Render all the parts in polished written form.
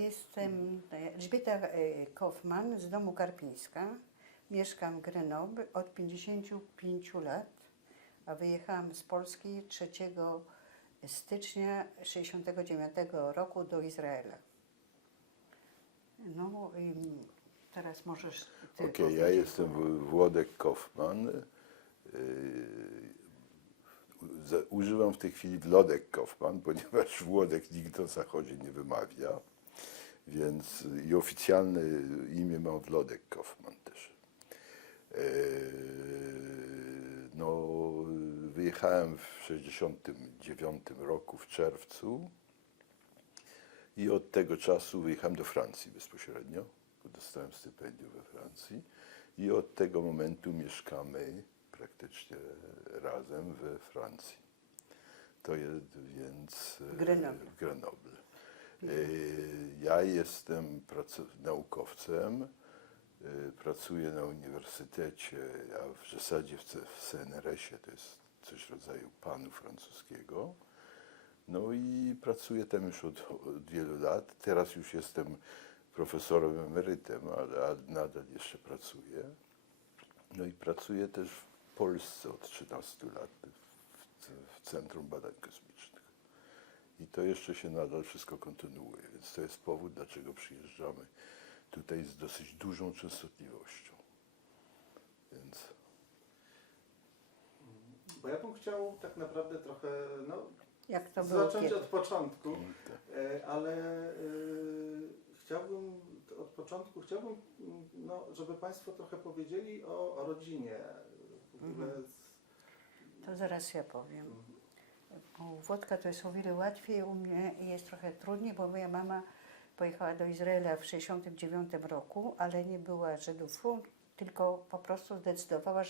Jestem Elżbieta Kaufmann z domu Karpińska. Mieszkam w Grenoble od 55 lat, a wyjechałam z Polski 3 stycznia 1969 roku do Izraela. No i teraz możesz ty Okej, ja jestem Włodek Kaufmann. Używam w tej chwili Wlodek Kaufmann, ponieważ Włodek nikt na Zachodzie nie wymawia, więc i oficjalne imię mam Wlodek Kaufmann też. No, wyjechałem w 1969 roku w czerwcu i od tego czasu wyjechałem do Francji bezpośrednio, bo dostałem stypendium we Francji i od tego momentu mieszkamy praktycznie razem we Francji. To jest więc w Grenoble. Ja jestem naukowcem, pracuję na uniwersytecie, a w zasadzie w CNRS-ie, to jest coś w rodzaju PAN-u francuskiego. No i pracuję tam już od wielu lat. Teraz już jestem profesorem emerytem, ale nadal jeszcze pracuję. No i pracuję też w Polsce od 13 lat w Centrum Badań Kosmicznych. I to jeszcze się nadal wszystko kontynuuje, więc to jest powód, dlaczego przyjeżdżamy tutaj z dosyć dużą częstotliwością. Więc... Bo ja bym chciał tak naprawdę trochę jak to było zacząć od początku, tak. ale chciałbym od początku, żeby Państwo trochę powiedzieli o rodzinie. W ogóle To zaraz ja powiem. U Włodka to jest o wiele łatwiej, u mnie jest trochę trudniej, bo moja mama pojechała do Izraela w 1969 roku, ale nie była Żydówką, tylko po prostu zdecydowała,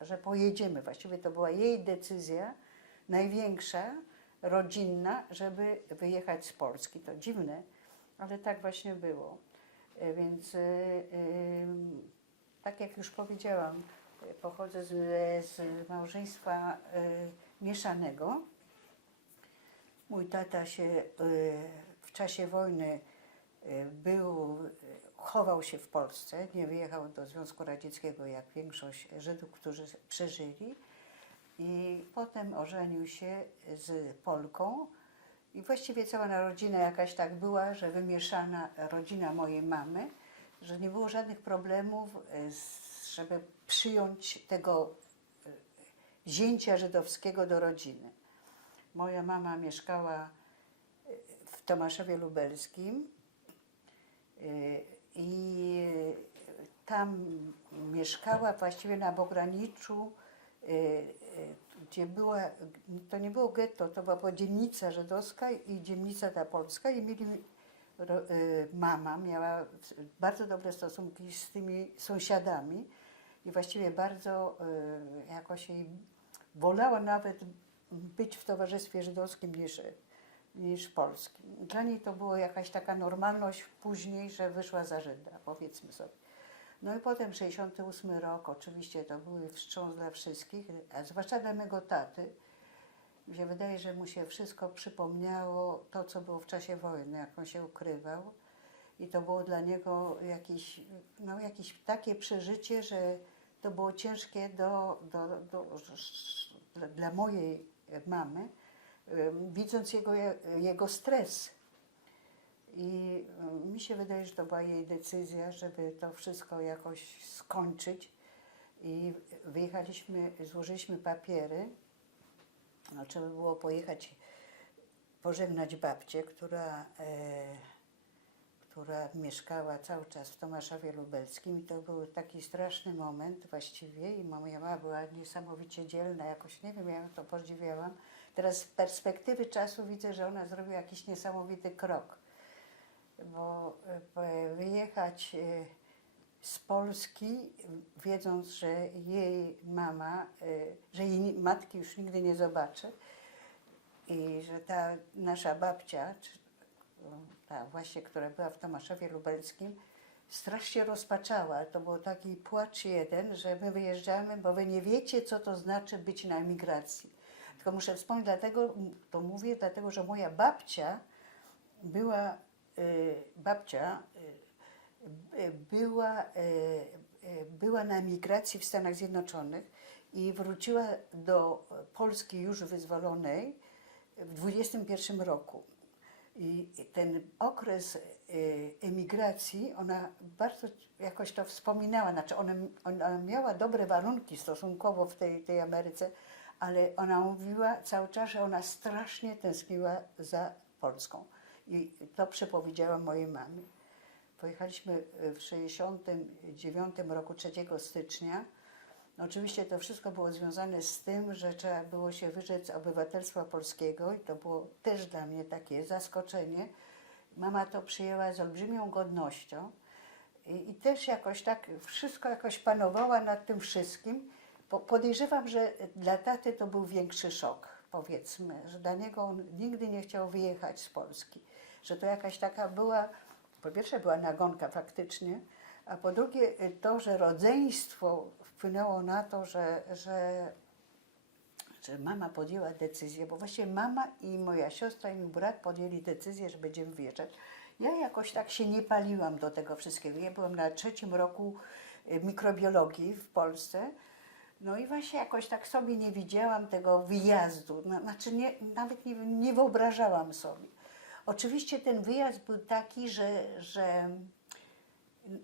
że pojedziemy. Właściwie to była jej decyzja, największa, rodzinna, żeby wyjechać z Polski. To dziwne, ale tak właśnie było. Więc tak jak już powiedziałam, pochodzę z małżeństwa mieszanego. Mój tata się w czasie wojny chował się w Polsce, nie wyjechał do Związku Radzieckiego jak większość Żydów, którzy przeżyli. I potem ożenił się z Polką i właściwie cała rodzina jakaś tak była, że wymieszana rodzina mojej mamy, że nie było żadnych problemów, żeby przyjąć tego zięcia żydowskiego do rodziny. Moja mama mieszkała w Tomaszowie Lubelskim i tam mieszkała właściwie na pograniczu, gdzie była, to nie było getto, to była dzielnica żydowska i dzielnica ta polska i mama miała bardzo dobre stosunki z tymi sąsiadami i właściwie bardzo jakoś jej wolała nawet być w towarzystwie żydowskim niż polskim. Dla niej to była jakaś taka normalność później, że wyszła za Żyda, powiedzmy sobie. No i potem 68 rok, oczywiście to był wstrząs dla wszystkich, a zwłaszcza dla mego taty. Mi się wydaje, że mu się wszystko przypomniało, to co było w czasie wojny, jak on się ukrywał. I to było dla niego jakieś takie przeżycie, że to było ciężkie dla mojej mamy, widząc jego stres. I mi się wydaje, że to była jej decyzja, żeby to wszystko jakoś skończyć. I wyjechaliśmy, złożyliśmy papiery. Trzeba było pojechać, pożegnać babcię, która mieszkała cały czas w Tomaszowie Lubelskim. I to był taki straszny moment właściwie. I moja mama była niesamowicie dzielna, jakoś nie wiem, ja ją to podziwiałam. Teraz z perspektywy czasu widzę, że ona zrobiła jakiś niesamowity krok. Bo wyjechać z Polski, wiedząc, że jej mama, że jej matki już nigdy nie zobaczy i że ta nasza babcia, ta właśnie, która była w Tomaszowie Lubelskim, strasznie rozpaczała. To był taki płacz jeden, że my wyjeżdżamy, bo wy nie wiecie, co to znaczy być na emigracji. Tylko muszę wspomnieć, dlatego to mówię, dlatego że moja babcia była babcia była na emigracji w Stanach Zjednoczonych i wróciła do Polski już wyzwolonej w 21 roku. I ten okres emigracji, ona bardzo jakoś to wspominała, znaczy ona miała dobre warunki stosunkowo w tej Ameryce, ale ona mówiła cały czas, że ona strasznie tęskniła za Polską. I to przepowiedziała mojej mamie. Pojechaliśmy w 1969 roku 3 stycznia. No oczywiście to wszystko było związane z tym, że trzeba było się wyrzec obywatelstwa polskiego i to było też dla mnie takie zaskoczenie. Mama to przyjęła z olbrzymią godnością i też jakoś tak wszystko jakoś panowała nad tym wszystkim. Podejrzewam, że dla taty to był większy szok, powiedzmy, że dla niego on nigdy nie chciał wyjechać z Polski, że to jakaś taka była, po pierwsze była nagonka faktycznie, a po drugie to, że rodzeństwo wpłynęło na to, że mama podjęła decyzję, bo właściwie mama i moja siostra i mój brat podjęli decyzję, że będziemy wyjeżdżać. Ja jakoś tak się nie paliłam do tego wszystkiego. Ja byłam na 3. roku mikrobiologii w Polsce. No i właśnie jakoś tak sobie nie widziałam tego wyjazdu. Znaczy nawet nie wyobrażałam sobie. Oczywiście ten wyjazd był taki, że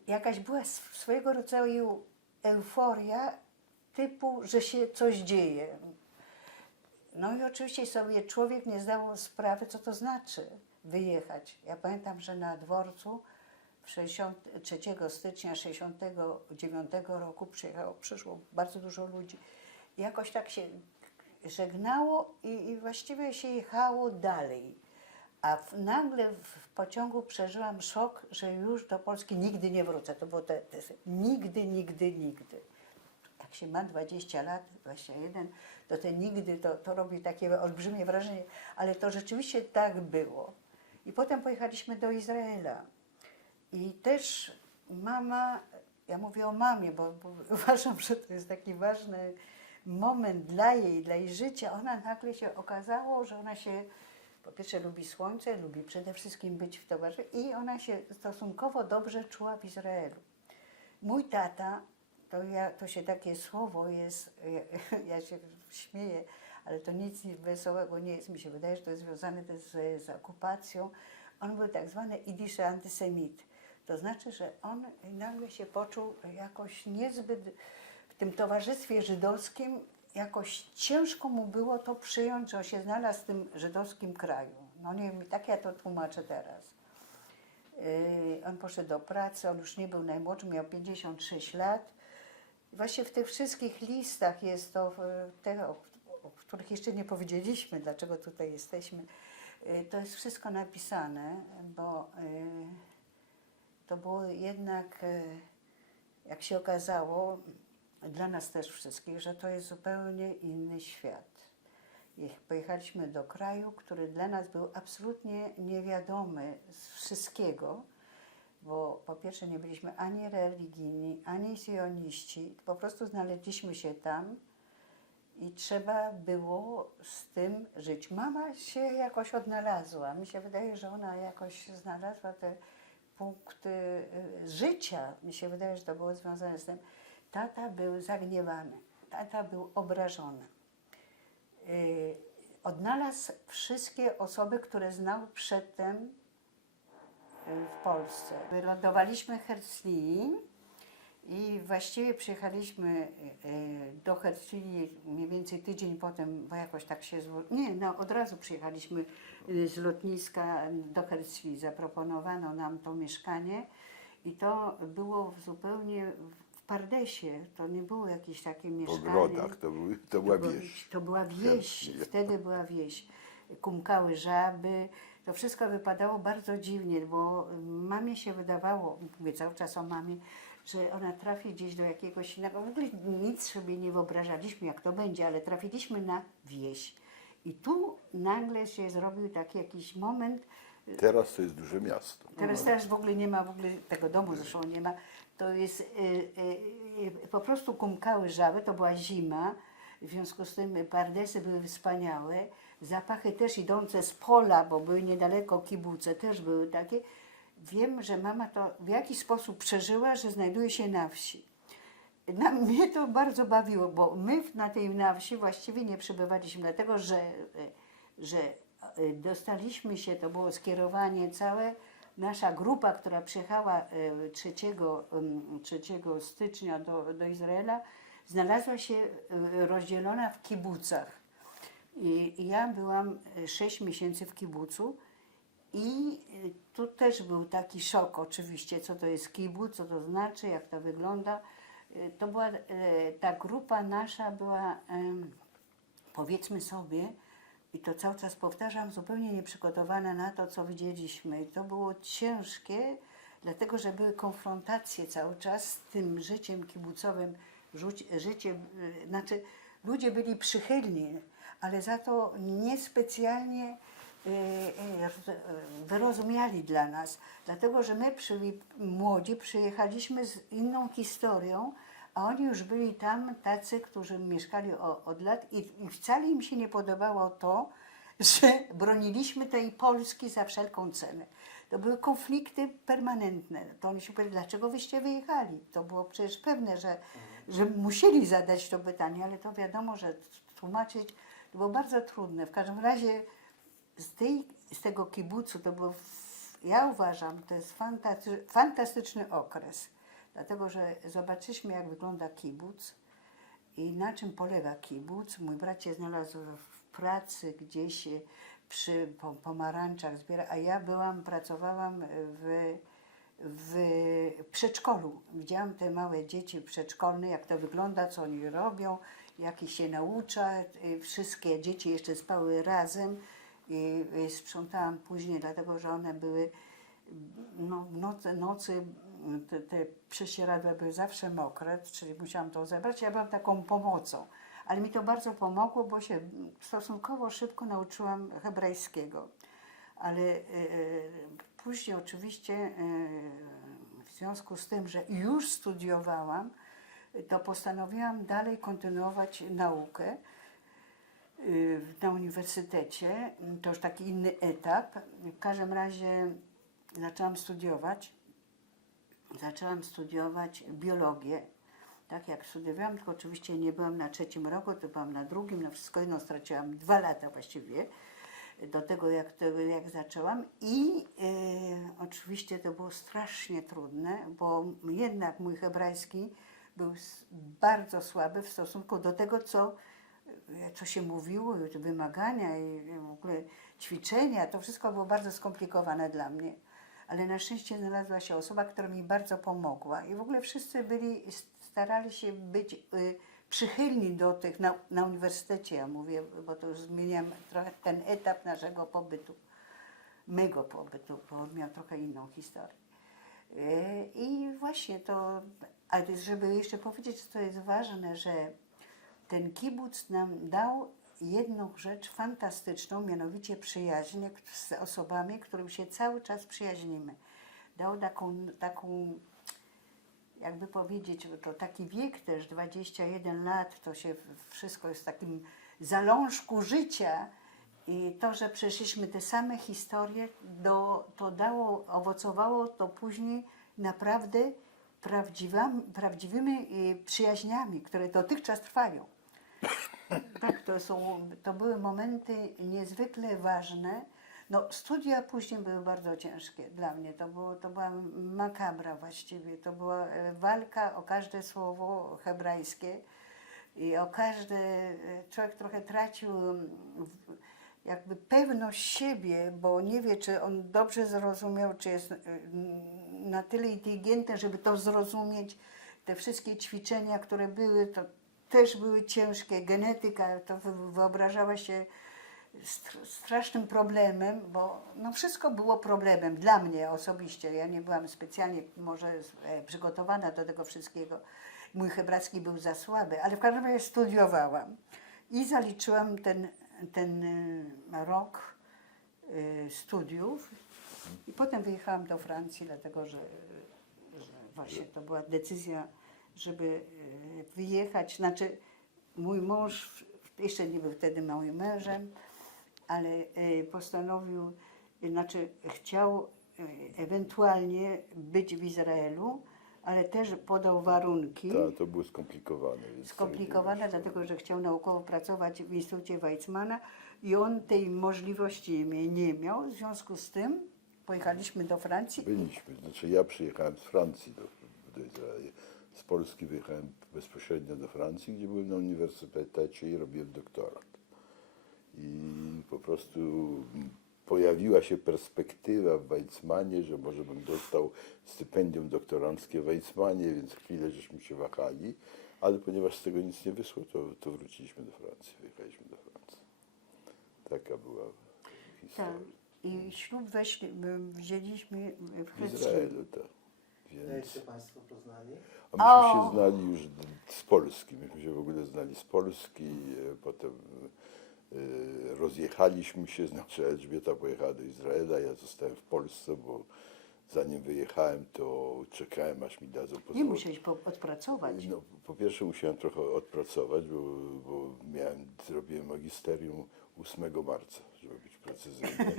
jakaś była swojego rodzaju euforia typu, że się coś dzieje. No i oczywiście sobie człowiek nie zdawał sprawy, co to znaczy wyjechać. Ja pamiętam, że na dworcu 3 stycznia 1969 roku przyszło bardzo dużo ludzi. I jakoś tak się żegnało i właściwie się jechało dalej. A nagle w pociągu przeżyłam szok, że już do Polski nigdy nie wrócę. To było nigdy, nigdy, nigdy. Jak się ma 20 lat, 21, to te nigdy to robi takie olbrzymie wrażenie. Ale to rzeczywiście tak było. I potem pojechaliśmy do Izraela. I też mama, ja mówię o mamie, bo uważam, że to jest taki ważny moment dla jej życia. Ona nagle się okazało, że ona się po pierwsze lubi słońce, lubi przede wszystkim być w towarzystwie i ona się stosunkowo dobrze czuła w Izraelu. Mój tata, to się takie słowo jest, ja się śmieję, ale to nic wesołego nie jest. Mi się wydaje, że to jest związane też z okupacją. On był tak zwany idyszy antysemit. To znaczy, że on nagle się poczuł jakoś niezbyt w tym towarzystwie żydowskim, jakoś ciężko mu było to przyjąć, że on się znalazł w tym żydowskim kraju. No nie wiem, tak ja to tłumaczę teraz. On poszedł do pracy, on już nie był najmłodszy, miał 56 lat. Właśnie w tych wszystkich listach jest to, te, o których jeszcze nie powiedzieliśmy, dlaczego tutaj jesteśmy, to jest wszystko napisane, bo to było jednak, jak się okazało, dla nas też wszystkich, że to jest zupełnie inny świat. I pojechaliśmy do kraju, który dla nas był absolutnie niewiadomy z wszystkiego, bo po pierwsze nie byliśmy ani religijni, ani sionistci, po prostu znaleźliśmy się tam i trzeba było z tym żyć. Mama się jakoś odnalazła. Mi się wydaje, że ona jakoś znalazła te punkty życia. Mi się wydaje, że to było związane z tym. Tata był zagniewany, tata był obrażony. Odnalazł wszystkie osoby, które znał przedtem w Polsce. Wylądowaliśmy w Herzlii i właściwie przyjechaliśmy do Herzlii mniej więcej tydzień potem, bo jakoś tak się od razu przyjechaliśmy z lotniska do Herzlii. Zaproponowano nam to mieszkanie i to było zupełnie w Pardesie. To nie było jakieś takie mieszkanie. Po grodach, to była wieś. To była wieś, wtedy była wieś. Kumkały żaby. To wszystko wypadało bardzo dziwnie, bo mamie się wydawało, mówię cały czas o mamie, że ona trafi gdzieś do jakiegoś innego. W ogóle nic sobie nie wyobrażaliśmy, jak to będzie, ale trafiliśmy na wieś. I tu nagle się zrobił taki jakiś moment. Teraz to jest duże miasto. Teraz w ogóle nie ma, tego domu zresztą nie ma. To jest po prostu kumkały żaby, to była zima. W związku z tym pardesy były wspaniałe. zapachy też idące z pola, bo były niedaleko kibuce, też były takie. Wiem, że mama to w jakiś sposób przeżyła, że znajduje się na wsi. Mnie to bardzo bawiło, bo my na wsi właściwie nie przebywaliśmy, dlatego że dostaliśmy się, to było skierowanie całe, nasza grupa, która przyjechała 3 stycznia do Izraela, znalazła się rozdzielona w kibucach. I ja byłam 6 miesięcy w kibucu i tu też był taki szok oczywiście, co to jest kibuc, co to znaczy, jak to wygląda. To była, ta grupa nasza była, powiedzmy sobie, i to cały czas powtarzam, zupełnie nieprzygotowana na to, co widzieliśmy. I to było ciężkie, dlatego że były konfrontacje cały czas z tym życiem kibucowym. Znaczy ludzie byli przychylni, ale za to niespecjalnie wyrozumiali dla nas. Dlatego, że my młodzi przyjechaliśmy z inną historią, a oni już byli tam tacy, którzy mieszkali od lat i wcale im się nie podobało to, że broniliśmy tej Polski za wszelką cenę. To były konflikty permanentne. To oni się powiedzieli, dlaczego wyście wyjechali? To było przecież pewne, że musieli zadać to pytanie, ale to wiadomo, że tłumaczyć to było bardzo trudne. W każdym razie z tego kibucu to był, ja uważam, to jest fantastyczny okres. Dlatego, że zobaczyliśmy, jak wygląda kibuc i na czym polega kibuc. Mój brat się znalazł w pracy gdzieś przy pomarańczach zbiera, a ja pracowałam w przedszkolu. Widziałam te małe dzieci przedszkolne, jak to wygląda, co oni robią, jak ich się naucza. Wszystkie dzieci jeszcze spały razem i sprzątałam później, dlatego, że one były w nocy te prześcieradła były zawsze mokre, czyli musiałam to zebrać. Ja byłam taką pomocą, ale mi to bardzo pomogło, bo się stosunkowo szybko nauczyłam hebrajskiego. Ale później oczywiście w związku z tym, że już studiowałam, to postanowiłam dalej kontynuować naukę na uniwersytecie. To już taki inny etap. W każdym razie zaczęłam biologię, tak jak studiowałam, tylko oczywiście nie byłam na 3. roku, to byłam na 2., na wszystko jedno straciłam 2 lata właściwie do tego, jak zaczęłam i oczywiście to było strasznie trudne, bo jednak mój hebrajski był bardzo słaby w stosunku do tego, co się mówiło, wymagania i w ogóle ćwiczenia, to wszystko było bardzo skomplikowane dla mnie. Ale na szczęście znalazła się osoba, która mi bardzo pomogła i w ogóle wszyscy starali się być przychylni do tych na uniwersytecie, ja mówię, bo to już zmieniam trochę ten etap naszego pobytu, mego pobytu, bo on miał trochę inną historię. I właśnie to, ale żeby jeszcze powiedzieć, co jest ważne, że ten kibuc nam dał jedną rzecz fantastyczną, mianowicie przyjaźń z osobami, którym się cały czas przyjaźnimy. Dał taką, jakby powiedzieć, to taki wiek też, 21 lat, to się wszystko jest w takim zalążku życia i to, że przeszliśmy te same historie, to owocowało to później naprawdę prawdziwymi przyjaźniami, które dotychczas trwają. Tak, to były momenty niezwykle ważne. No, studia później były bardzo ciężkie dla mnie. To była makabra właściwie. To była walka o każde słowo hebrajskie i o każde... Człowiek trochę tracił jakby pewność siebie, bo nie wie, czy on dobrze zrozumiał, czy jest na tyle inteligentny, żeby to zrozumieć. Te wszystkie ćwiczenia, które były, to też były ciężkie. Genetyka, to wyobrażała się strasznym problemem, bo no wszystko było problemem dla mnie osobiście. Ja nie byłam specjalnie może przygotowana do tego wszystkiego. Mój hebrajski był za słaby, ale w każdym razie studiowałam i zaliczyłam ten rok studiów i potem wyjechałam do Francji, dlatego że właśnie to była decyzja, żeby wyjechać. Znaczy mój mąż jeszcze nie był wtedy moim mężem ale postanowił, znaczy chciał ewentualnie być w Izraelu, ale też podał warunki. Tak, to było skomplikowane. Więc Skomplikowane, dlatego że chciał naukowo pracować w Instytucie Weizmana i on tej możliwości nie miał. W związku z tym pojechaliśmy do Francji. byliśmy. Znaczy ja przyjechałem z Francji do Izraela. Z Polski wyjechałem bezpośrednio do Francji, gdzie byłem na uniwersytecie i robiłem doktorat. I po prostu pojawiła się perspektywa w Weizmanie, że może bym dostał stypendium doktoranckie w Weizmanie, więc chwilę żeśmy się wahali, ale ponieważ z tego nic nie wyszło, to wróciliśmy do Francji, wyjechaliśmy do Francji. Taka była historia. Tak. I ślub wzięliśmy w W Hyckie. Izraelu, tak. Jak Więc, się Państwo poznali? a myśmy O! się znali już z Polski, myśmy się w ogóle znali z Polski, potem rozjechaliśmy się, znaczy Elżbieta pojechała do Izraela, ja zostałem w Polsce, bo zanim wyjechałem, to czekałem, aż mi dadzą Nie pozwolenie. musiałeś odpracować. No, po pierwsze musiałem trochę odpracować, bo zrobiłem magisterium 8 marca, żeby być precyzyjny.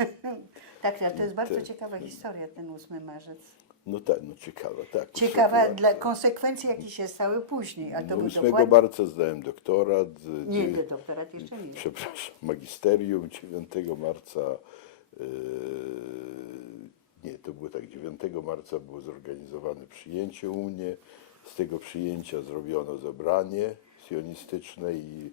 Tak, ale to jest bardzo Te- ciekawa historia, ten 8 marzec. No tak, no ciekawa, tak. Ciekawa 8 dla marca. konsekwencji, jakie się stały później. A to No, był 8 dokładnie... marca zdałem doktorat. Nie, doktorat jeszcze nie. Przepraszam, magisterium 9 marca. Nie, to było tak, 9 marca było zorganizowane przyjęcie u mnie. Z tego przyjęcia zrobiono zebranie sionistyczne i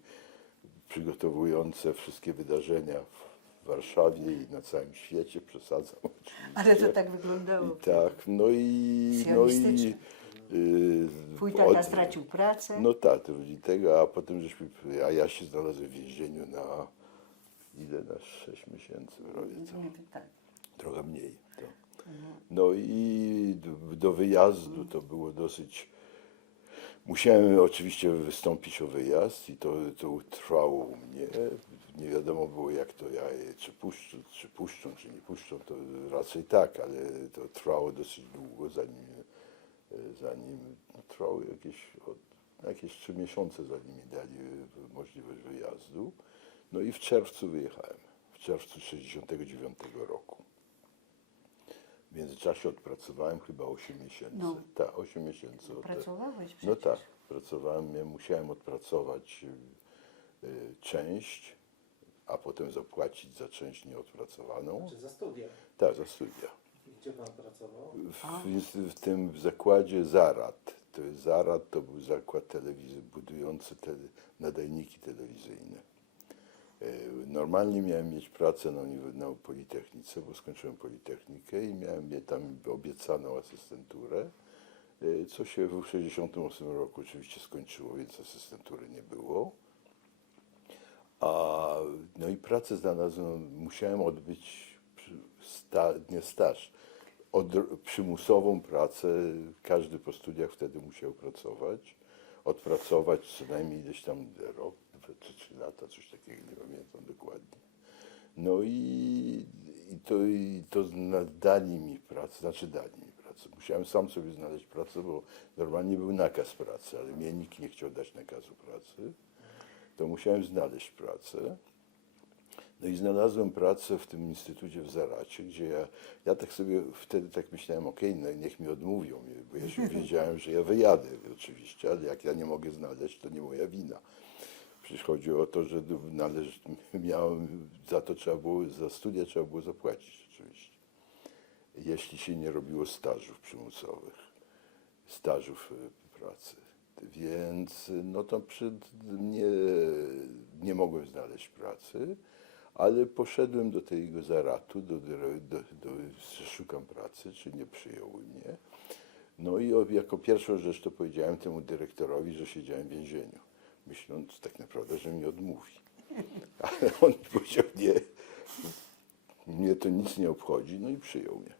przygotowujące wszystkie wydarzenia w Warszawie i na całym świecie, przesadzam oczywiście. Ale to tak wyglądało. I tak, no i Sionistyczne. Twój tata od- stracił pracę. No tak, to ludzi tego, a potem a ja się znalazłem w więzieniu na ile? Na 6 miesięcy prawie, co? Nie, tak. Trochę mniej. To. No i do wyjazdu to było dosyć. Musiałem oczywiście wystąpić o wyjazd i to trwało u mnie. Nie wiadomo było jak to czy puszczą, czy nie puszczą, to raczej tak, ale to trwało dosyć długo, zanim trwało jakieś 3 miesiące, zanim mi dali możliwość wyjazdu. No i w czerwcu wyjechałem, w czerwcu 1969 roku. W międzyczasie odpracowałem chyba 8 miesięcy. No. Tak, 8 miesięcy. Pracowałeś przecież. No tak, pracowałem, musiałem odpracować część, a potem zapłacić za część nieodpracowaną. Czy za studia? Tak, za studia. I gdzie Pan pracował? W tym zakładzie Zarat. To jest Zarat, to był zakład telewizji budujący nadajniki telewizyjne. Normalnie miałem mieć pracę na Politechnice, bo skończyłem Politechnikę i miałem tam obiecaną asystenturę, co się w 1968 roku oczywiście skończyło, więc asystentury nie było. No i pracę znalazłem, musiałem odbyć nie staż, przymusową pracę, każdy po studiach wtedy musiał pracować, odpracować co najmniej gdzieś tam rok, 2 czy 3 lata, coś takiego, nie pamiętam dokładnie. No i dali mi pracę, dali mi pracę. Musiałem sam sobie znaleźć pracę, bo normalnie był nakaz pracy, ale mnie nikt nie chciał dać nakazu pracy. To musiałem znaleźć pracę. No i znalazłem pracę w tym instytucie w Zaracie, gdzie ja tak sobie wtedy tak myślałem, okej, no niech mi odmówią, bo ja się wiedziałem, że ja wyjadę oczywiście, ale jak ja nie mogę znaleźć, to nie moja wina. Przecież chodzi o to, że za studia trzeba było zapłacić oczywiście. Jeśli się nie robiło stażów przymusowych, stażów pracy. Więc no to nie mogłem znaleźć pracy, ale poszedłem do tego Zaratu, szukam pracy, czy nie przyjąły mnie. No i jako pierwszą rzecz to powiedziałem temu dyrektorowi, że siedziałem w więzieniu, myśląc tak naprawdę, że mi odmówi. Ale on powiedział, nie, mnie to nic nie obchodzi, no i przyjął mnie.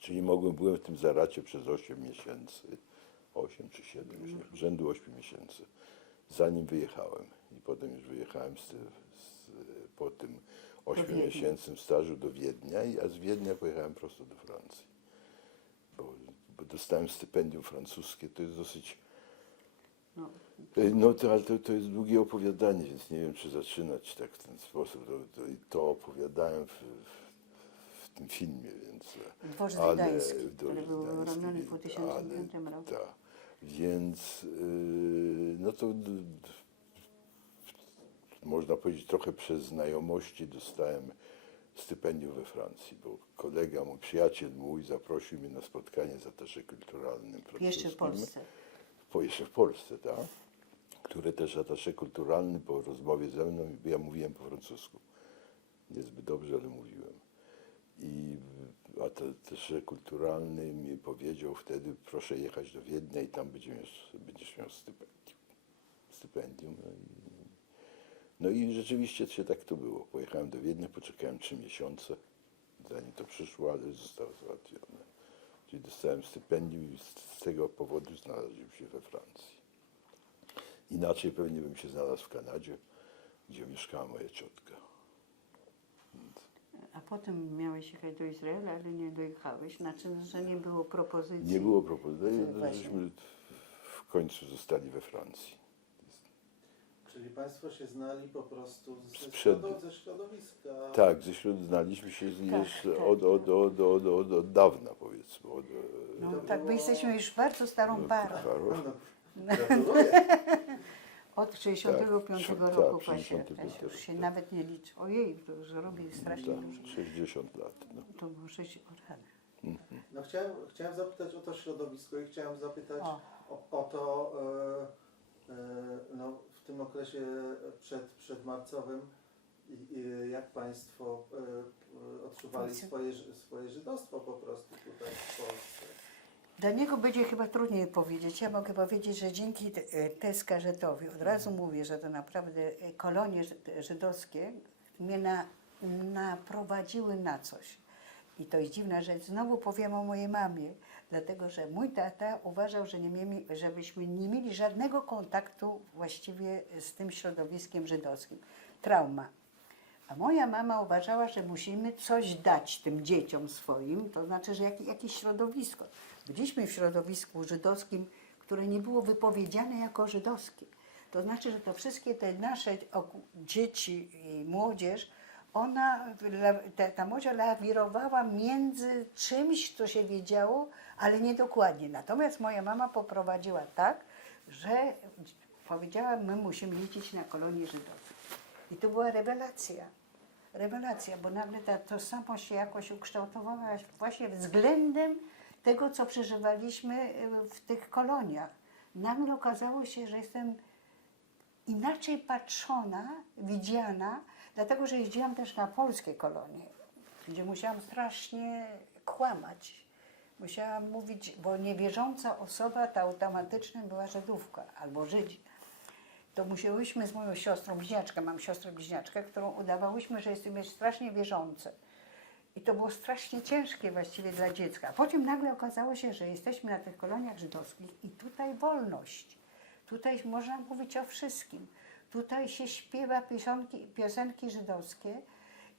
Czyli byłem w tym Zaracie przez 8 miesięcy, 8 czy 7, już nie, rzędu 8 miesięcy, zanim wyjechałem. I potem już wyjechałem po tym 8-miesięcznym stażu do Wiednia, a z Wiednia pojechałem prosto do Francji. Bo dostałem stypendium francuskie, to jest dosyć No, No to, ale to jest długie opowiadanie, więc nie wiem, czy zaczynać tak w ten sposób. To opowiadałem w tym filmie, więc... Dworzec ale Gdański, w który Dworzec był Gdański, wyrównany w 2005 roku. Tak, więc no to można powiedzieć trochę przez znajomości dostałem stypendium we Francji, bo kolega, mój przyjaciel zaprosił mnie na spotkanie z atasze kulturalnym francuskim. Jeszcze w Polsce. Jeszcze w Polsce, tak? Które też atasze kulturalny po rozmowie ze mną, ja mówiłem po francusku. Niezbyt dobrze, ale mówiłem. I atasze kulturalny mi powiedział wtedy, proszę jechać do Wiednia i tam będziesz miał stypendium. No i rzeczywiście tak to było. Pojechałem do Wiednia, poczekałem 3 miesiące, zanim to przyszło, ale zostało załatwione. Czyli dostałem stypendium i z tego powodu znalazłem się we Francji. Inaczej pewnie bym się znalazł w Kanadzie, gdzie mieszkała moja ciotka. A potem miałeś jechać do Izraela, ale nie dojechałeś. Znaczy, że nie było propozycji. Nie było propozycji, Właśnie. żeśmy w końcu zostali we Francji. Czyli Państwo się znali po prostu ze środowiska. Tak, znaliśmy się od dawna, powiedzmy. No, To tak, było- my jesteśmy już bardzo starą parą. Gratuluję. Od 65 Tak, roku tak, października 65 już się tak. nawet nie liczy. Ojej, to już robi strasznie dużo. Tak, 60 lat. No. To było 6 rany. No chciałem zapytać o to środowisko i chciałem zapytać O. o to no, w tym okresie przedmarcowym jak Państwo odczuwali swoje żydostwo po prostu tutaj w Polsce. Dla niego będzie chyba trudniej powiedzieć. Ja mogę powiedzieć, że dzięki Tescarzetowi, od razu mówię, że to naprawdę kolonie żydowskie mnie naprowadziły na coś. I to jest dziwna rzecz. Znowu powiem o mojej mamie, dlatego że mój tata uważał, żebyśmy nie mieli żadnego kontaktu właściwie z tym środowiskiem żydowskim. Trauma. A moja mama uważała, że musimy coś dać tym dzieciom swoim, to znaczy, że jakieś środowisko. Byliśmy w środowisku żydowskim, które nie było wypowiedziane jako żydowskie. To znaczy, że to wszystkie te nasze dzieci i młodzież, ta młodzież lawirowała między czymś, co się wiedziało, ale niedokładnie. Natomiast moja mama poprowadziła tak, że powiedziała, my musimy liczyć na kolonię żydowską. I to była rewelacja. Rewelacja, bo nagle ta tożsamość się jakoś ukształtowała właśnie względem tego, co przeżywaliśmy w tych koloniach. Nagle okazało się, że jestem inaczej patrzona, widziana, dlatego że jeździłam też na polskie kolonie, gdzie musiałam strasznie kłamać. Musiałam mówić, bo niewierząca osoba to automatycznie była Żydówka albo Żydzi. To musiałyśmy z moją siostrą bliźniaczkę, mam siostrę bliźniaczkę, którą udawałyśmy, że jesteśmy strasznie wierzące. I to było strasznie ciężkie właściwie dla dziecka. A potem nagle okazało się, że jesteśmy na tych koloniach żydowskich i tutaj wolność. Tutaj można mówić o wszystkim. Tutaj się śpiewa piosenki żydowskie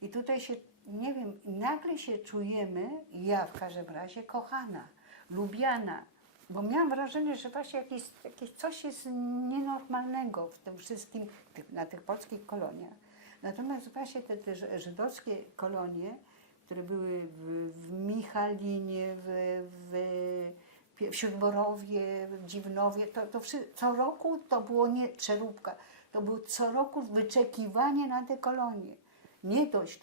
i tutaj się, nie wiem, nagle się czujemy, ja w każdym razie, kochana, lubiana. Bo miałam wrażenie, że właśnie jakieś coś jest nienormalnego w tym wszystkim, na tych polskich koloniach. Natomiast właśnie te żydowskie kolonie, które były w Michalinie, w Śródborowie, w Dziwnowie, co roku to było nie przeróbka, to było co roku wyczekiwanie na te kolonie. Nie dość,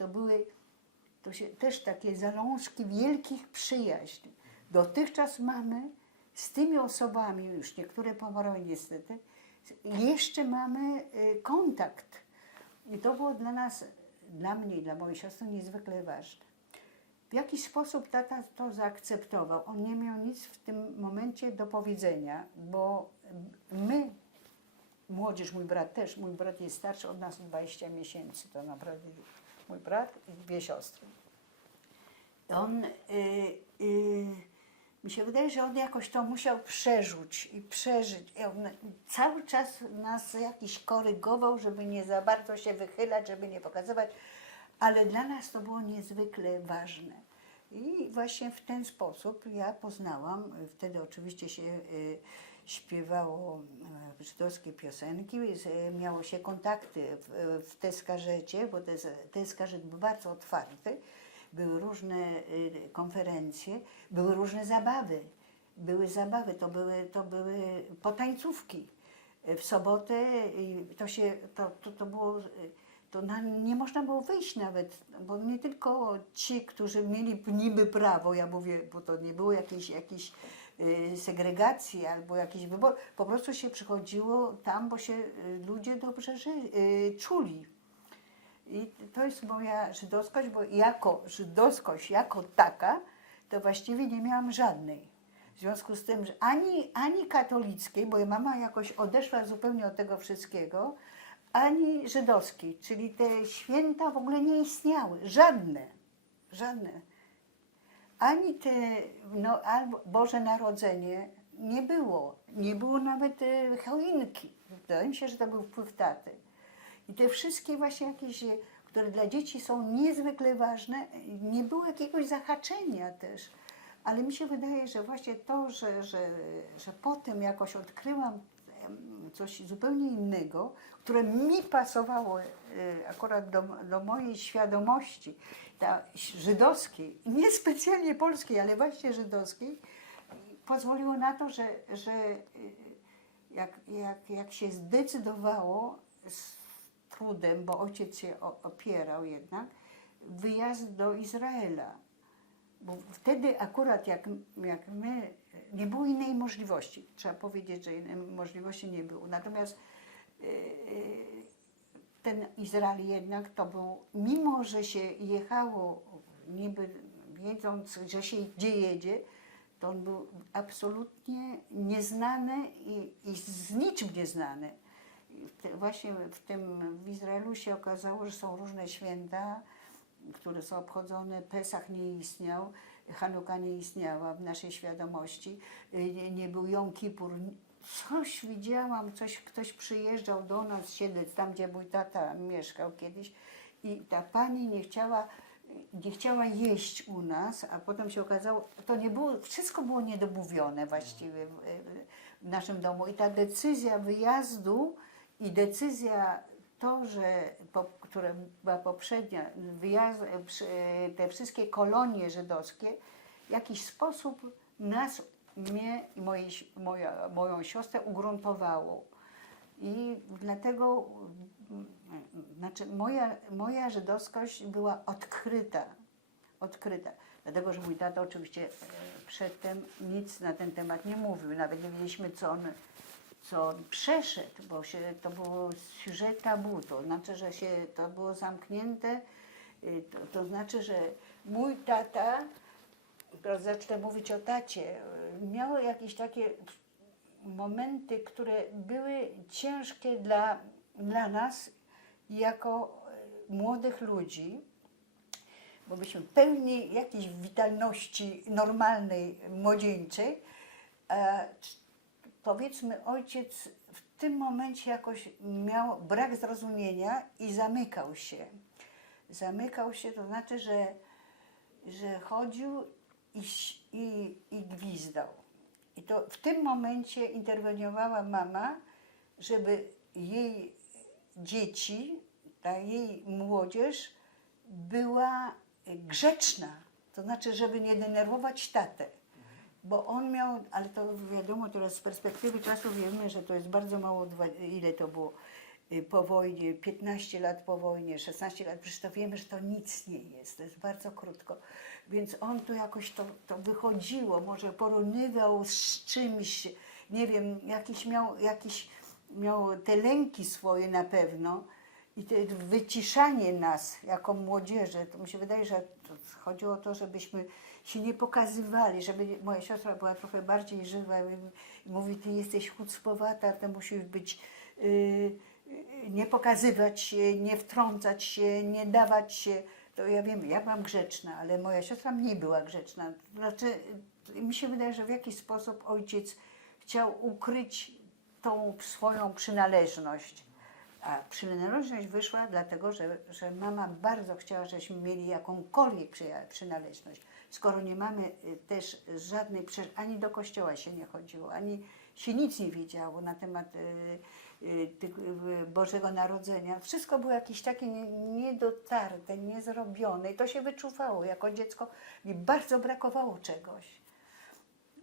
to się też takie zalążki wielkich przyjaźni. Dotychczas mamy z tymi osobami, już niektóre pomarły niestety, jeszcze mamy kontakt. I to było dla nas, dla mnie i dla mojej siostry niezwykle ważne. W jakiś sposób tata to zaakceptował. On nie miał nic w tym momencie do powiedzenia, bo my, młodzież, mój brat też, mój brat jest starszy od nas 20 miesięcy, to naprawdę mój brat i 2 siostry. Mi się wydaje, że on jakoś to musiał przerzuć i przeżyć. I on cały czas nas jakiś korygował, żeby nie za bardzo się wychylać, żeby nie pokazywać, ale dla nas to było niezwykle ważne. I właśnie w ten sposób ja poznałam, wtedy oczywiście śpiewało żydowskie piosenki, miało się kontakty w Teskarzecie, bo Teskarzet był bardzo otwarty, były różne konferencje, były różne zabawy. Były zabawy, to były potańcówki. W sobotę to było, nie można było wyjść nawet, bo nie tylko ci, którzy mieli niby prawo, ja mówię, bo to nie było jakiejś segregacji albo jakiś wybór, po prostu się przychodziło tam, bo się ludzie dobrze czuli. I to jest moja żydowskość, bo żydowskość jako taka, to właściwie nie miałam żadnej. W związku z tym, że ani katolickiej, bo mama jakoś odeszła zupełnie od tego wszystkiego, ani żydowskiej, czyli te święta w ogóle nie istniały, żadne. Ani albo Boże Narodzenie nie było nawet choinki. Wydaje mi się, że to był wpływ taty. I te wszystkie właśnie jakieś, które dla dzieci są niezwykle ważne, nie było jakiegoś zahaczenia też. Ale mi się wydaje, że właśnie to, że potem jakoś odkryłam coś zupełnie innego, które mi pasowało akurat do mojej świadomości, żydowskiej, niespecjalnie polskiej, ale właśnie żydowskiej, pozwoliło na to, że jak się zdecydowało z trudem, bo ojciec się opierał jednak, wyjazd do Izraela. Bo wtedy akurat jak my, nie było innej możliwości. Trzeba powiedzieć, że innej możliwości nie było. Natomiast ten Izrael jednak to był, mimo że się jechało niby wiedząc, że się gdzie jedzie, to on był absolutnie nieznany i z niczym nieznany. Właśnie w Izraelu się okazało, że są różne święta, które są obchodzone. Pesach nie istniał, Chanuka nie istniała w naszej świadomości, nie był Jom Kippur. Coś widziałam, ktoś przyjeżdżał do nas, siedlec, tam gdzie mój tata mieszkał kiedyś i ta pani nie chciała jeść u nas, a potem się okazało, to nie było, wszystko było niedomówione właściwie w naszym domu i ta decyzja wyjazdu i decyzja która była poprzednia, te wszystkie kolonie żydowskie, w jakiś sposób mnie i moją siostrę ugruntowało. I dlatego moja żydowskość była odkryta. Dlatego, że mój tata oczywiście przedtem nic na ten temat nie mówił. Nawet nie wiedzieliśmy, co on przeszedł, bo to było sujet tabu, to znaczy, że to było zamknięte, to znaczy, że mój tata, teraz zacznę mówić o tacie, miał jakieś takie momenty, które były ciężkie dla nas jako młodych ludzi, bo byliśmy pełni jakiejś witalności normalnej, młodzieńczej. Powiedzmy, ojciec w tym momencie jakoś miał brak zrozumienia i zamykał się. Zamykał się, to znaczy, że chodził i gwizdał. I to w tym momencie interweniowała mama, żeby jej dzieci, ta jej młodzież była grzeczna. To znaczy, żeby nie denerwować tatę. Bo on miał, ale to wiadomo, teraz z perspektywy czasu wiemy, że to jest bardzo mało, ile to było po wojnie, 15 lat po wojnie, 16 lat, przecież to wiemy, że to nic nie jest, to jest bardzo krótko. Więc on tu jakoś to wychodziło, może porównywał z czymś, nie wiem, miał te lęki swoje na pewno i to wyciszanie nas jako młodzieży, to mi się wydaje, że chodziło o to, żebyśmy się nie pokazywali, żeby moja siostra była trochę bardziej żywa i mówi, ty jesteś chucpowata, to musisz być, nie pokazywać się, nie wtrącać się, nie dawać się. To ja wiem, ja byłam grzeczna, ale moja siostra mniej była grzeczna. To znaczy, mi się wydaje, że w jakiś sposób ojciec chciał ukryć tą swoją przynależność. A przynależność wyszła dlatego, że mama bardzo chciała, żebyśmy mieli jakąkolwiek przynależność. Skoro nie mamy też żadnej, ani do kościoła się nie chodziło, ani się nic nie wiedziało na temat Bożego Narodzenia. Wszystko było jakieś takie niedotarte, niezrobione i to się wyczuwało jako dziecko. Mi bardzo brakowało czegoś.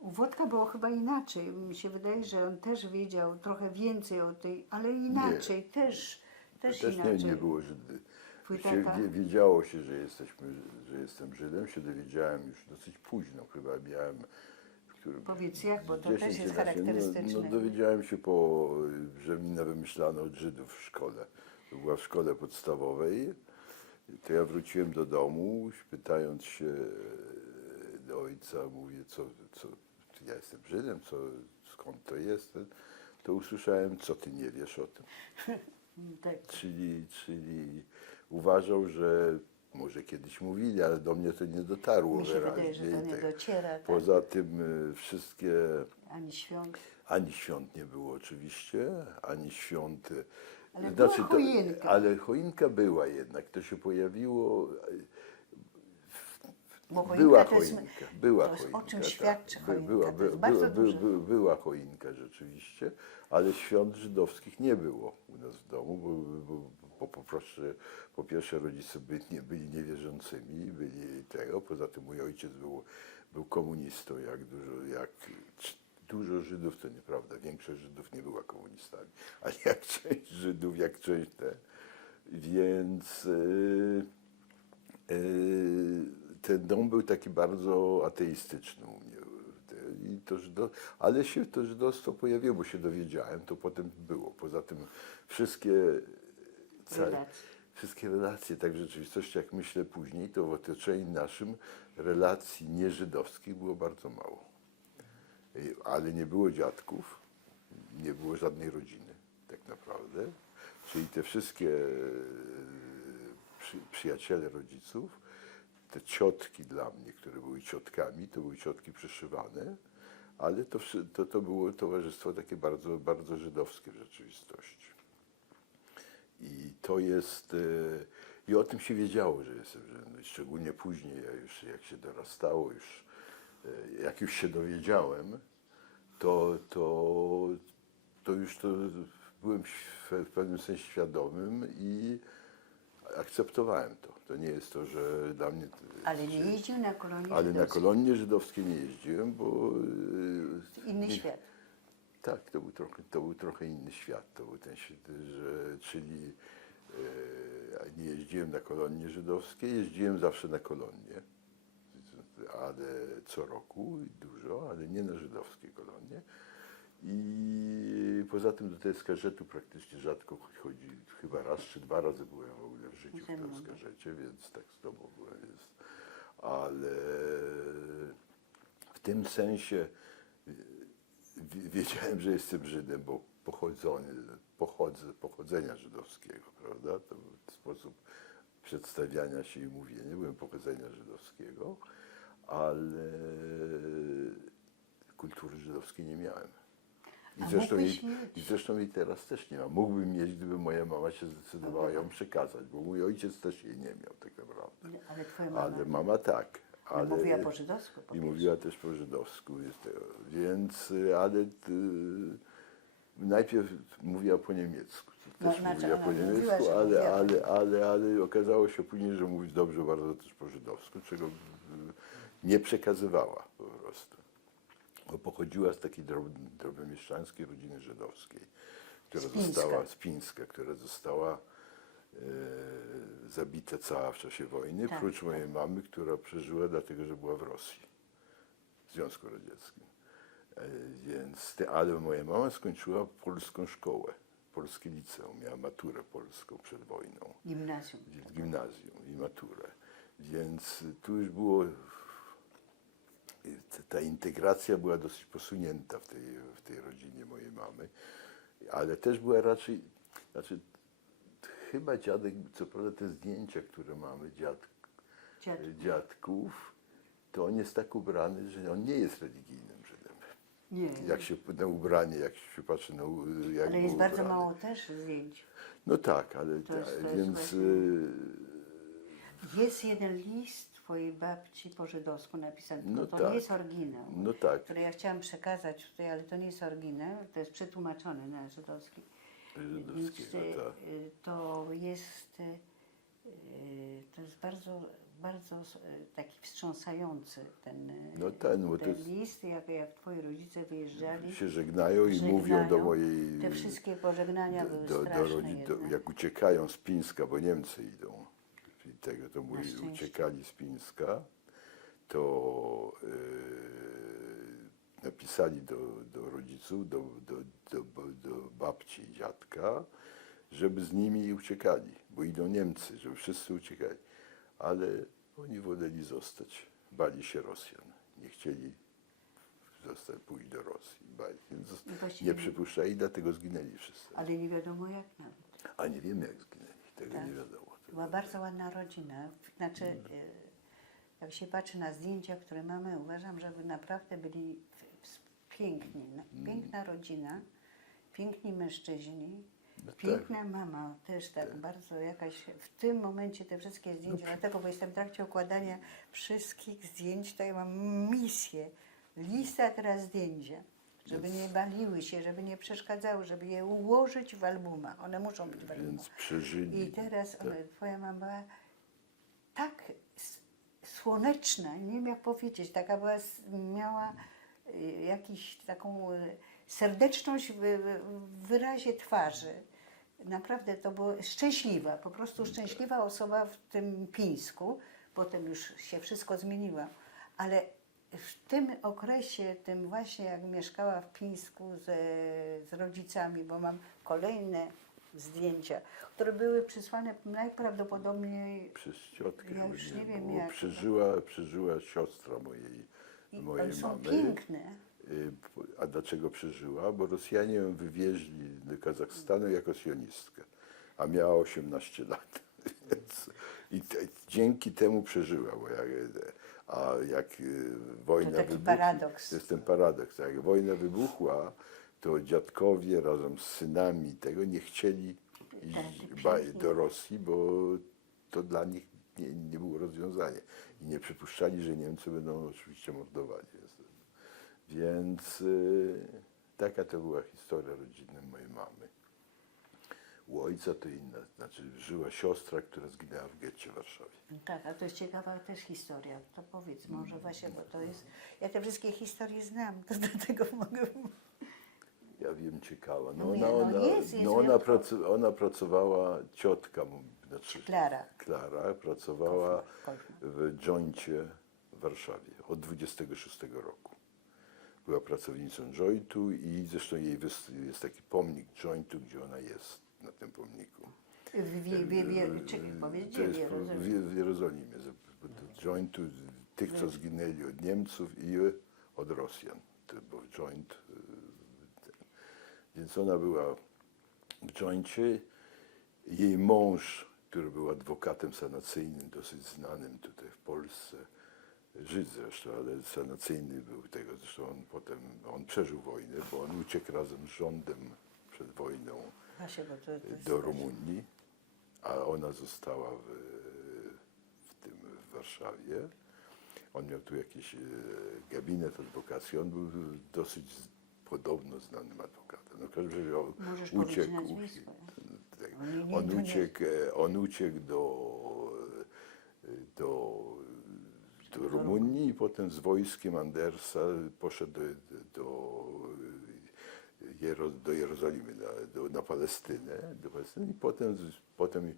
U Włodka było chyba inaczej. Mi się wydaje, że on też wiedział trochę więcej o tej, ale inaczej, też Też inaczej. nie było Żydy. Twój Się, tata? wiedziało się, że jestem Żydem, się dowiedziałem już dosyć późno, chyba miałem... Powiedz jak, bo to 10, też jest 11, charakterystyczne. No, dowiedziałem się, że mi wymyślano od Żydów w szkole. To była w szkole podstawowej. To ja wróciłem do domu, pytając się do ojca, mówię, czy ja jestem Żydem, skąd to jest? To usłyszałem, co ty nie wiesz o tym. Tak. Czyli uważał, że może kiedyś mówili, ale do mnie to nie dotarło Mi się wydaje, że to wyraźnie. nie dociera. Tak. Poza tym wszystkie, Ani świąt. ani świąt nie było oczywiście, ani świąt. Ale była to, choinka. ale choinka była jednak, to się pojawiło. Bo Była to jest, choinka, była to jest choinka. o czym tak. świadczy choinka, to jest bardzo Była choinka rzeczywiście, ale świąt żydowskich nie było u nas w domu, bo po pierwsze rodzice byli niewierzącymi, poza tym mój ojciec był komunistą, jak dużo Żydów, to nieprawda, większość Żydów nie była komunistami, ale jak część Żydów, więc ten dom był taki bardzo ateistyczny u mnie. Ale się to żydostwo pojawiło, bo się dowiedziałem, to potem było. Poza tym wszystkie relacje, tak w rzeczywistości, jak myślę później, to w otoczeniu naszym relacji nieżydowskich było bardzo mało. Ale nie było dziadków, nie było żadnej rodziny, tak naprawdę. Czyli te wszystkie przyjaciele rodziców, te ciotki dla mnie, które były ciotkami, to były ciotki przyszywane, ale to było towarzystwo takie bardzo, bardzo żydowskie w rzeczywistości. I to jest, i o tym się wiedziało, że jestem Żydem. Szczególnie później, jak się dorastało, jak już się dowiedziałem, to byłem w pewnym sensie świadomym i akceptowałem to. To nie jest to, że dla mnie... Ale nie jeździł na kolonie Ale na żydowskie. kolonie żydowskie nie jeździłem, bo... Inny świat. Tak, to był trochę inny świat. To był ten świat, czyli nie jeździłem na kolonie żydowskie, jeździłem zawsze na kolonie, ale co roku dużo, ale nie na żydowskie kolonie. I poza tym do tej Skarżetu praktycznie rzadko chodzi, chyba raz czy dwa razy byłem w ogóle w życiu w tym Skarżecie, więc tak z tobą jest. Ale w tym sensie wiedziałem, że jestem Żydem, bo pochodzenia żydowskiego, prawda? To był sposób przedstawiania się i mówienia. Byłem pochodzenia żydowskiego, ale kultury żydowskiej nie miałem. I zresztą jej teraz też nie mam. Mógłbym mieć, gdyby moja mama się zdecydowała ją przekazać, bo mój ojciec też jej nie miał tak naprawdę. Ale twoja mama? Ale mama tak. Ale mówiła po żydowsku. I mówiła też po żydowsku. Więc, najpierw mówiła po niemiecku. Też mówiła po niemiecku, ale okazało się później, że mówi dobrze bardzo też po żydowsku, czego nie przekazywała po prostu. Bo pochodziła z takiej drobnomieszczańskiej rodziny żydowskiej, która została z Pińska, która została zabita cała w czasie wojny, prócz mojej mamy, która przeżyła dlatego, że była w Rosji, w Związku Radzieckim. Ale moja mama skończyła polską szkołę, polskie liceum, miała maturę polską przed wojną. Gimnazjum. Gimnazjum i maturę. Więc tu już było, ta integracja była dosyć posunięta w tej rodzinie mojej mamy, ale też była raczej, chyba dziadek, co prawda te zdjęcia, które mamy dziadków, to on jest tak ubrany, że on nie jest religijnym Żydem. Nie. Jak się na ubranie, jak się patrzy na jak ale jest bardzo ubrany. mało też zdjęć. No tak, ale To jest więc... Jest jeden list twojej babci po żydowsku napisane. No To tak. nie jest oryginał, No tak, który ja chciałam przekazać tutaj, ale to nie jest oryginał, to jest przetłumaczony na żydowski. Więc żydowskiego, tak. to jest bardzo, bardzo taki wstrząsający No ten, bo to ten jest- list, jak twoi rodzice wyjeżdżali. Się żegnają i Żegnają. mówią do mojej... Te wszystkie pożegnania były do straszne jednak. jak uciekają z Pińska, bo Niemcy idą, i tego to mówi, szczęście. uciekali z Pińska, to napisali do rodziców, do babci i dziadka, żeby z nimi uciekali, bo idą Niemcy, żeby wszyscy uciekali. Ale oni woleli zostać, bali się Rosjan, nie chcieli pójść do Rosji, bali, więc I właściwie- nie przypuszczali, dlatego zginęli wszyscy. Ale nie wiadomo jak nawet. A nie wiemy jak zginęli, tego Tak. nie wiadomo. Była bardzo ładna rodzina. Znaczy, jak się patrzy na zdjęcia, które mamy, uważam, że naprawdę byli piękni. Piękna rodzina, piękni mężczyźni, No piękna mama też tak bardzo jakaś, w tym momencie te wszystkie zdjęcia, dlatego, bo jestem w trakcie układania wszystkich zdjęć, to ja mam misję, lista teraz zdjęcia, żeby nie baliły się, żeby nie przeszkadzały, żeby je ułożyć w albumach. One muszą być w albumach. Więc przeżyli. I teraz twoja mama była tak słoneczna, nie wiem jak powiedzieć, taka była, miała jakiś taką serdeczność w wyrazie twarzy. Naprawdę to była szczęśliwa, po prostu szczęśliwa osoba w tym Pińsku. Potem już się wszystko zmieniło, ale w tym okresie, tym właśnie jak mieszkała w Pińsku z rodzicami, bo mam kolejne zdjęcia, które były przysłane najprawdopodobniej Przez ciotkę, Ja żeby już nie wiem było. jak. Przeżyła siostra mojej i mojej one są mamy. piękne. A dlaczego przeżyła? Bo Rosjanie ją wywieźli do Kazachstanu jako sionistkę, a miała 18 lat. Więc, dzięki temu przeżyła, bo jak wojna To taki wybuchła, paradoks. to jest ten paradoks, jak wojna wybuchła, to dziadkowie razem z synami tego nie chcieli iść pięknie. do Rosji, bo to dla nich nie było rozwiązanie. I nie przypuszczali, że Niemcy będą oczywiście mordowali. Więc taka to była historia rodzinna mojej mamy. U ojca to inna, znaczy żyła siostra, która zginęła w getcie w Warszawie. Tak, a to jest ciekawa też historia. To powiedz może właśnie, bo to jest... Ja te wszystkie historie znam, to dlatego mogę... Ja wiem, ciekawa. No nie, no jest Ona pracowała, ciotka, znaczy Klara. Klara pracowała Koźma. w joincie w Warszawie od 26 roku. Była pracownicą jointu i zresztą jej jest taki pomnik jointu, gdzie ona jest na tym pomniku. Czekaj, To powiedzieć, jest Jerozolimie. w Jerozolimie. Do jointu tych, co zginęli od Niemców i od Rosjan. To był joint. Więc ona była w joincie. Jej mąż, który był adwokatem sanacyjnym, dosyć znanym tutaj w Polsce, Żyd zresztą, ale sanacyjny był tego. Zresztą on przeżył wojnę, bo on uciekł razem z rządem przed wojną Właśnie, bo to jest do Rumunii, a ona została w Warszawie. On miał tu jakiś gabinet adwokacki. On był dosyć podobno znanym adwokatem. No, w każdym razie on Możesz powiedzieć uciekł. nazwisko. On uciekł do Rumunii i potem z wojskiem Andersa poszedł do Jerozolimy, na Palestynę, i potem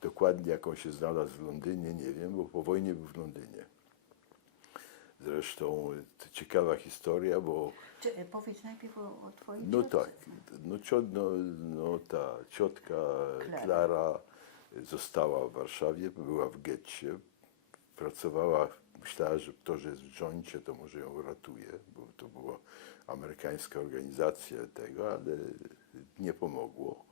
dokładnie jak on się znalazł w Londynie, nie wiem, bo po wojnie był w Londynie. Zresztą to ciekawa historia, bo Powiedz najpierw o twojej no ciotce. tak, ta ciotka Klara została w Warszawie, była w getcie, pracowała, myślała, że to, że jest w dżoncie, to może ją uratuje, bo to była amerykańska organizacja tego, ale nie pomogło.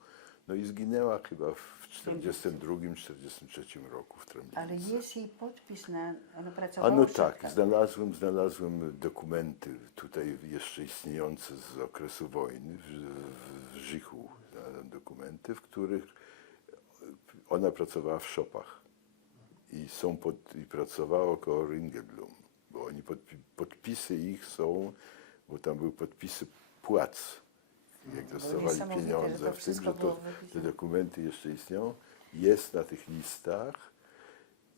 No i zginęła chyba w 1942-1943 roku w Trębnicy. Ale jest jej podpis na... Ona A pracowała no w tak, Szopkach. znalazłem dokumenty tutaj jeszcze istniejące z okresu wojny, w Żychu znalazłem dokumenty, w których ona pracowała w Szopach. i pracowało koło Ringelblum, bo oni podpisy ich są, bo tam były podpisy płac, jak dostawali niesamowite, że pieniądze to w tym, wszystko że było te wypisane. dokumenty jeszcze istnieją, jest na tych listach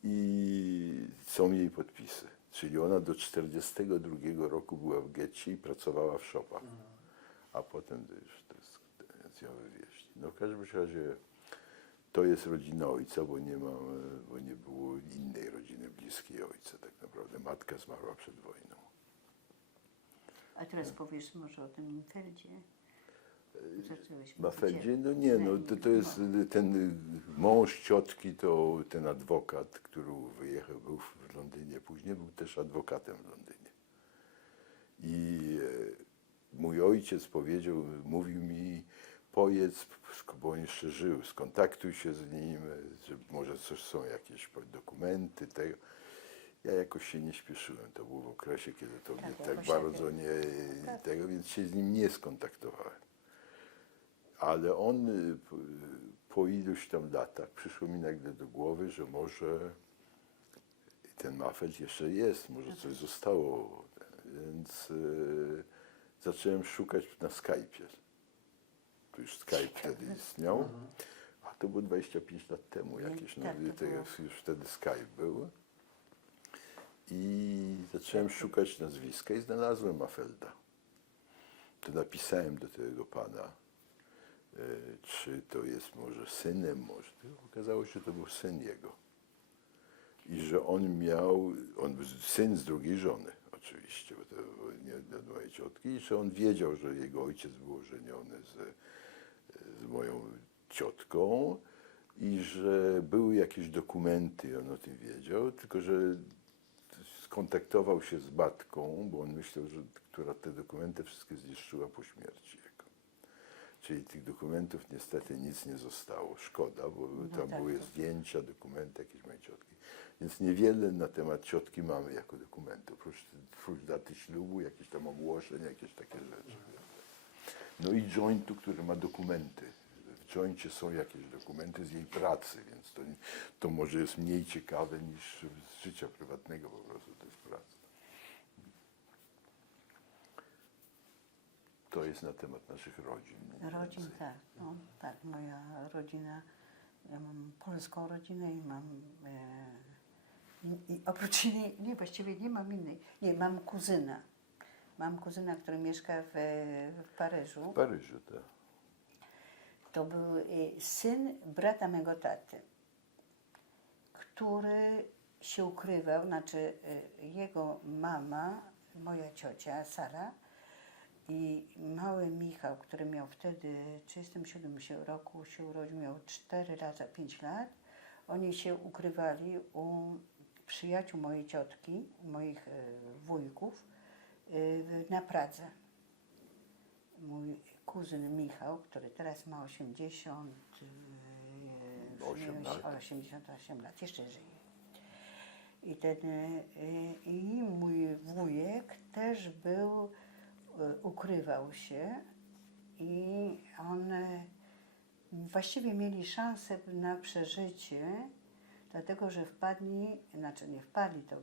i są jej podpisy. Czyli ona do 1942 roku była w getcie i pracowała w shopach, a potem to już ją wywieźli. No w każdym razie to jest rodzina ojca, bo nie było innej rodziny bliskiej ojca tak naprawdę. Matka zmarła przed wojną. A teraz powiesz może o tym Infeldzie. Zacząłeś Mafeldzie? No nie, no to jest ten mąż ciotki, to ten adwokat, który wyjechał, był w Londynie, później był też adwokatem w Londynie. I mój ojciec mówił mi, pojedź, bo on jeszcze żył, skontaktuj się z nim, że może coś są jakieś dokumenty, tego. Ja jakoś się nie śpieszyłem, to było w okresie, kiedy to mnie tak jakoś bardzo tak. nie, tego, więc się z nim nie skontaktowałem. Ale on po iluś tam latach przyszło mi nagle do głowy, że może ten Maffelt jeszcze jest, może coś zostało. Więc zacząłem szukać na Skype'ie. Tu już Skype wtedy istniał, a to było 25 lat temu jakieś, no, Tak, to było. już wtedy Skype był. I zacząłem szukać nazwiska i znalazłem Maffelda. To napisałem do tego pana, czy to jest może synem, może. Okazało się, że to był syn jego. I że on był syn z drugiej żony, oczywiście, bo to nie od mojej ciotki, i że on wiedział, że jego ojciec był ożeniony z moją ciotką i że były jakieś dokumenty, on o tym wiedział, tylko że skontaktował się z matką, bo on myślał, że która te dokumenty wszystkie zniszczyła po śmierci jego. Czyli tych dokumentów niestety nic nie zostało. Szkoda, bo tam tak, były to- zdjęcia, dokumenty jakieś mojej ciotki. Więc niewiele na temat ciotki mamy jako dokumentów. Oprócz daty ślubu, jakieś tam ogłoszeń, jakieś takie rzeczy. No i jointu, który ma dokumenty. W joincie są jakieś dokumenty z jej pracy, więc to może jest mniej ciekawe niż z życia prywatnego, po prostu to jest praca. To jest na temat naszych rodzin. mniej Rodzin, więcej. tak. No, tak, moja rodzina, ja mam polską rodzinę i mam, i oprócz niej, nie, właściwie nie mam innej, nie, mam kuzyna. Mam kuzyna, który mieszka w Paryżu. W Paryżu, tak. To był syn brata mego taty, który się ukrywał, znaczy jego mama, moja ciocia Sara i mały Michał, który miał wtedy w 1937 roku się urodził, miał 4 lata, 5 lat. Oni się ukrywali u przyjaciół mojej ciotki, moich wujków na Pradze. Mój kuzyn Michał, który teraz ma 88 lat, jeszcze żyje. I mój wujek też ukrywał się i właściwie mieli szansę na przeżycie, dlatego że nie wpadli, to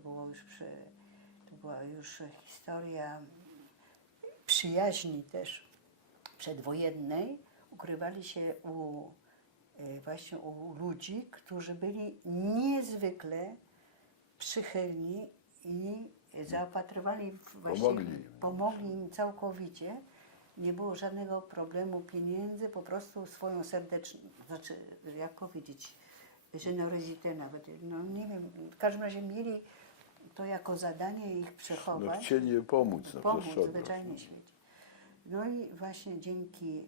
była już historia przyjaźni też przedwojennej, ukrywali się właśnie u ludzi, którzy byli niezwykle przychylni i zaopatrywali pomogli im całkowicie. Nie było żadnego problemu pieniędzy, po prostu swoją serdeczność, znaczy jak powiedzieć, generozitę nawet, no nie wiem, w każdym razie mieli to jako zadanie ich No, przechować. chcieli pomóc, no Pomóc przecież zwyczajnie świecie. No i właśnie dzięki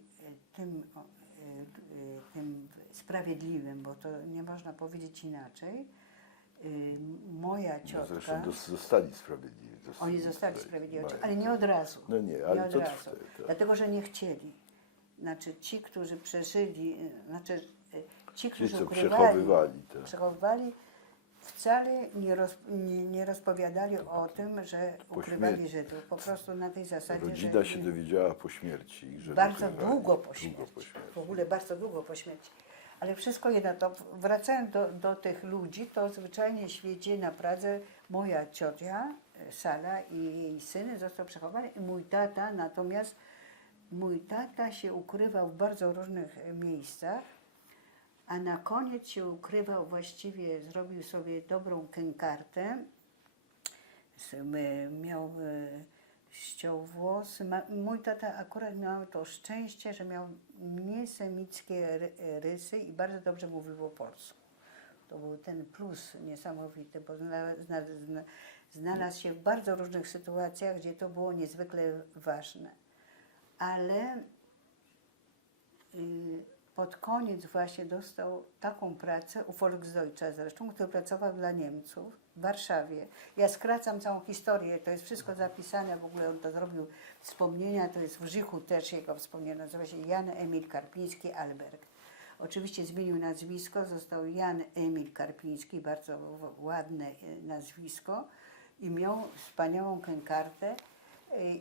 tym sprawiedliwym, bo to nie można powiedzieć inaczej, moja No ciotka, zresztą zostali sprawiedliwi. oni zostali sprawiedliwi, mają. ale nie od razu. No nie, ale od to razu. wtedy, tak. Dlatego, że nie chcieli. Znaczy ci, którzy przeżyli, ci, którzy co ukrywali, przechowywali, tak. wcale nie rozpowiadali o tym, że ukrywali śmierci. Żydów. Po prostu na tej zasadzie, Rodzina że się dowiedziała po śmierci, że bardzo ukrywali. długo po śmierci. W ogóle bardzo długo po śmierci. Ale wszystko jedno, to wracając do tych ludzi, to zwyczajnie w świecie na Pradze moja ciocia, Sala i jej syn został przechowany i mój tata, natomiast mój tata się ukrywał w bardzo różnych miejscach, a na koniec się ukrywał, właściwie zrobił sobie dobrą kękartę, miał, ściął włosy. Mój tata akurat miał to szczęście, że miał niesemickie rysy i bardzo dobrze mówił po polsku. To był ten plus niesamowity, bo znalazł się w bardzo różnych sytuacjach, gdzie to było niezwykle ważne. Ale pod koniec właśnie dostał taką pracę u Volksdeutsche zresztą, który pracował dla Niemców w Warszawie. Ja skracam całą historię, to jest wszystko zapisane, w ogóle on to zrobił wspomnienia, to jest w Żychu też jego wspomnienia, nazywa się Jan Emil Karpiński-Alberg. Oczywiście zmienił nazwisko, został Jan Emil Karpiński, bardzo ładne nazwisko i miał wspaniałą kękartę.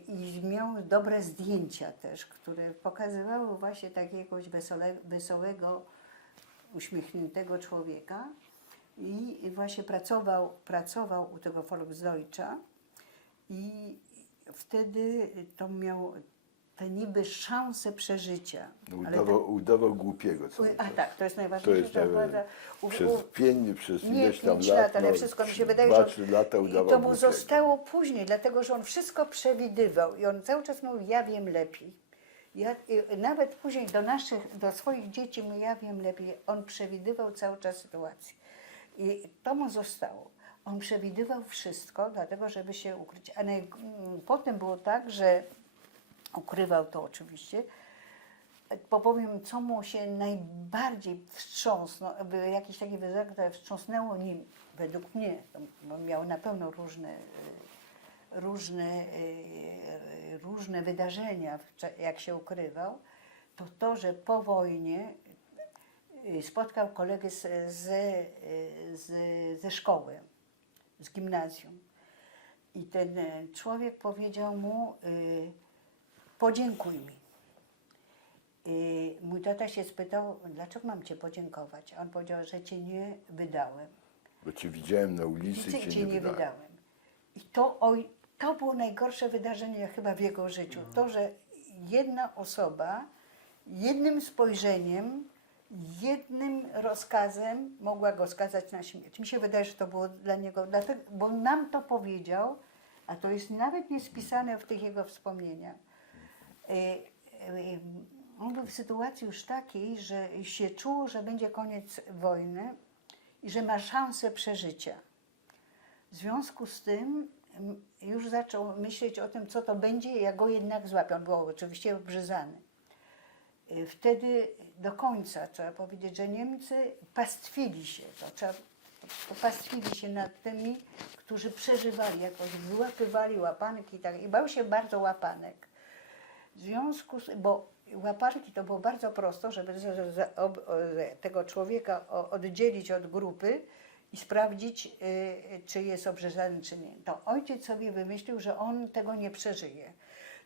I miał dobre zdjęcia też, które pokazywały właśnie takiego wesołego, uśmiechniętego człowieka. I właśnie pracował u tego Volksdeutscha i wtedy to miał te niby szanse przeżycia. Udawał głupiego cały czas. Tak, to jest najważniejsze. Przez ileś tam 5 lat, lat, ale wszystko mi się wydaje, że 2-3 lata udawał to mu głupiego. zostało później, dlatego że on wszystko przewidywał i on cały czas mówił, ja wiem lepiej. Nawet później do swoich dzieci mówił, ja wiem lepiej. On przewidywał cały czas sytuację. I to mu zostało. On przewidywał wszystko, dlatego żeby się ukryć. A potem było tak, że ukrywał to oczywiście, bo powiem, co mu się najbardziej wstrząsnął, jakiś taki wydarzenie, które wstrząsnęło nim, według mnie, bo miał na pewno różne wydarzenia, jak się ukrywał, to, że po wojnie spotkał kolegę ze szkoły, z gimnazjum. I ten człowiek powiedział mu, podziękuj mi. Mój tata się spytał, dlaczego mam cię podziękować? A on powiedział, że cię nie wydałem. Bo cię widziałem na ulicy i cię nie wydałem. I to było najgorsze wydarzenie chyba w jego życiu. To, że jedna osoba jednym spojrzeniem, jednym rozkazem mogła go skazać na śmierć. Mi się wydaje, że to było dla niego, dlatego, bo nam to powiedział, a to jest nawet nie spisane w tych jego wspomnieniach. On był w sytuacji już takiej, że się czuł, że będzie koniec wojny i że ma szansę przeżycia. W związku z tym już zaczął myśleć o tym, co to będzie, jak go jednak złapią. On był oczywiście obrzezany. Wtedy do końca trzeba powiedzieć, że Niemcy pastwili się. Pastwili się nad tymi, którzy przeżywali, jakoś wyłapywali łapanki i bał się bardzo łapanek. W związku z, bo łapanki to było bardzo prosto, żeby tego człowieka oddzielić od grupy i sprawdzić, czy jest obrzezany, czy nie. To ojciec sobie wymyślił, że on tego nie przeżyje.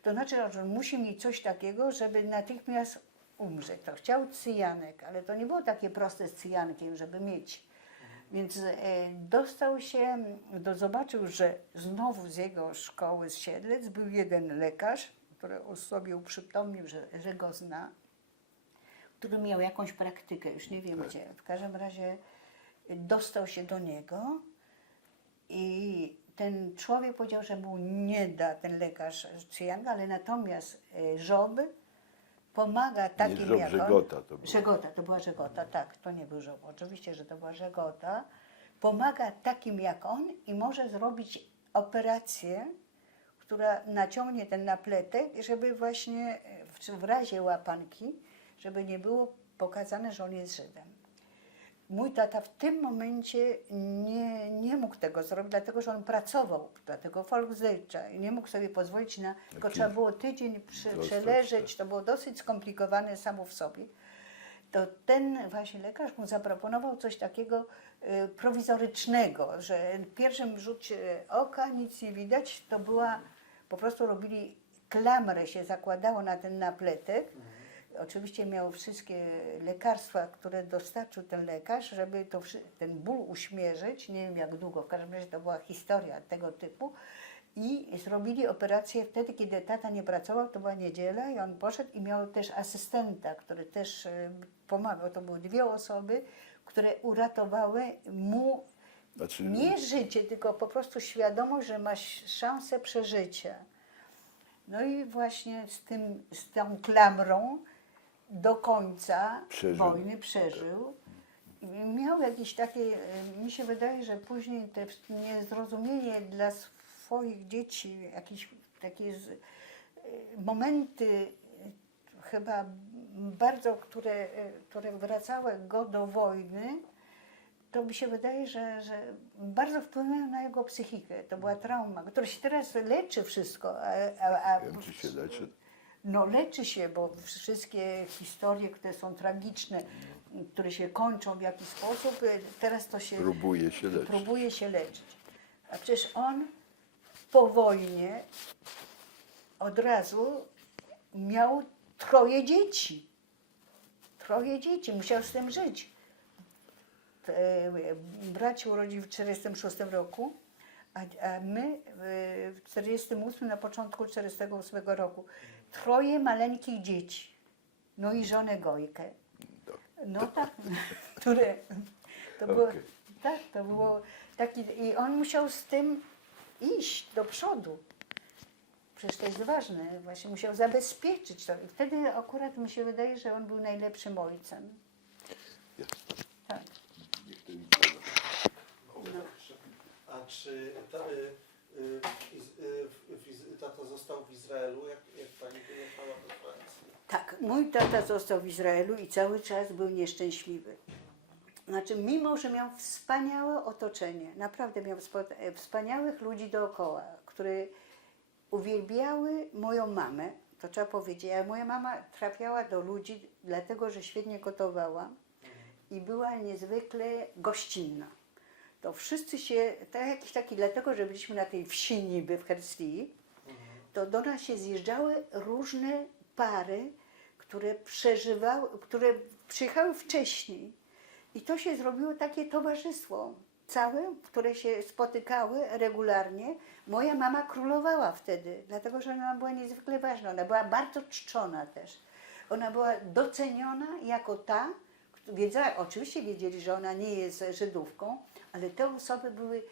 To znaczy, że on musi mieć coś takiego, żeby natychmiast umrzeć. To chciał cyjanek, ale to nie było takie proste z cyjankiem, żeby mieć. Więc dostał się, zobaczył, że znowu z jego szkoły z Siedlec był jeden lekarz, który o sobie uprzytomnił, że go zna, który miał jakąś praktykę, już nie wiem gdzie. W każdym razie dostał się do niego i ten człowiek powiedział, że mu nie da ten lekarz cyjanka, ale natomiast żob pomaga takim jak on. Żegota to była. Żegota, to była żegota, tak, to nie był żob. Oczywiście, że to była żegota. Pomaga takim jak on i może zrobić operację, która naciągnie ten napletek, żeby właśnie w razie łapanki, żeby nie było pokazane, że on jest Żydem. Mój tata w tym momencie nie mógł tego zrobić, dlatego że on pracował, dlatego Volksdeutsche i nie mógł sobie pozwolić na, tylko trzeba było tydzień przeleżeć, to było dosyć skomplikowane samo w sobie. To ten właśnie lekarz mu zaproponował coś takiego prowizorycznego, że w pierwszym rzucie oka nic nie widać, to była, po prostu robili klamrę, się zakładało na ten napletek, oczywiście miał wszystkie lekarstwa, które dostarczył ten lekarz, żeby ten ból uśmierzyć. Nie wiem jak długo, w każdym razie to była historia tego typu. I zrobili operację wtedy, kiedy tata nie pracował, to była niedziela i on poszedł i miał też asystenta, który też pomagał. To były 2 osoby, które uratowały mu Znaczy, nie życie, tylko po prostu świadomość, że ma szansę przeżycia. No i właśnie z tą klamrą do końca wojny przeżył. I miał jakieś takie, mi się wydaje, że później te niezrozumienie dla swoich dzieci, jakieś takie momenty chyba bardzo, które wracały go do wojny, to mi się wydaje, że bardzo wpłynęło na jego psychikę. To była trauma, która się teraz leczy wszystko. wiem, czy się leczy. No leczy się, bo wszystkie historie, które są tragiczne, które się kończą w jakiś sposób, teraz to się próbuje się leczyć. A przecież on po wojnie od razu miał 3 dzieci. 3 dzieci, musiał z tym żyć. Brat się urodził w 1946 roku, a my w 1948, na początku 1948 roku. 3 maleńkich dzieci. No i żonę Gojkę. No tak, które to było, tak, to było taki, i on musiał z tym iść do przodu. Przecież to jest ważne, właśnie musiał zabezpieczyć to. I wtedy akurat mi się wydaje, że on był najlepszym ojcem. Tak. A czy tato został w Izraelu, jak pani wyjechała do Francji? Tak, mój tata został w Izraelu i cały czas był nieszczęśliwy. Znaczy, mimo że miał wspaniałe otoczenie, naprawdę miał wspaniałych ludzi dookoła, które uwielbiały moją mamę, to trzeba powiedzieć, a moja mama trafiała do ludzi dlatego, że świetnie gotowała i była niezwykle gościnna. To wszyscy się, tak jakiś taki, dlatego, że byliśmy na tej wsi niby w Herstii, to do nas się zjeżdżały różne pary, które przyjechały wcześniej. I to się zrobiło takie towarzystwo całe, które się spotykały regularnie. Moja mama królowała wtedy, dlatego że ona była niezwykle ważna. Ona była bardzo czczona też. Ona była doceniona jako ta, oczywiście wiedzieli, że ona nie jest Żydówką, ale te osoby były,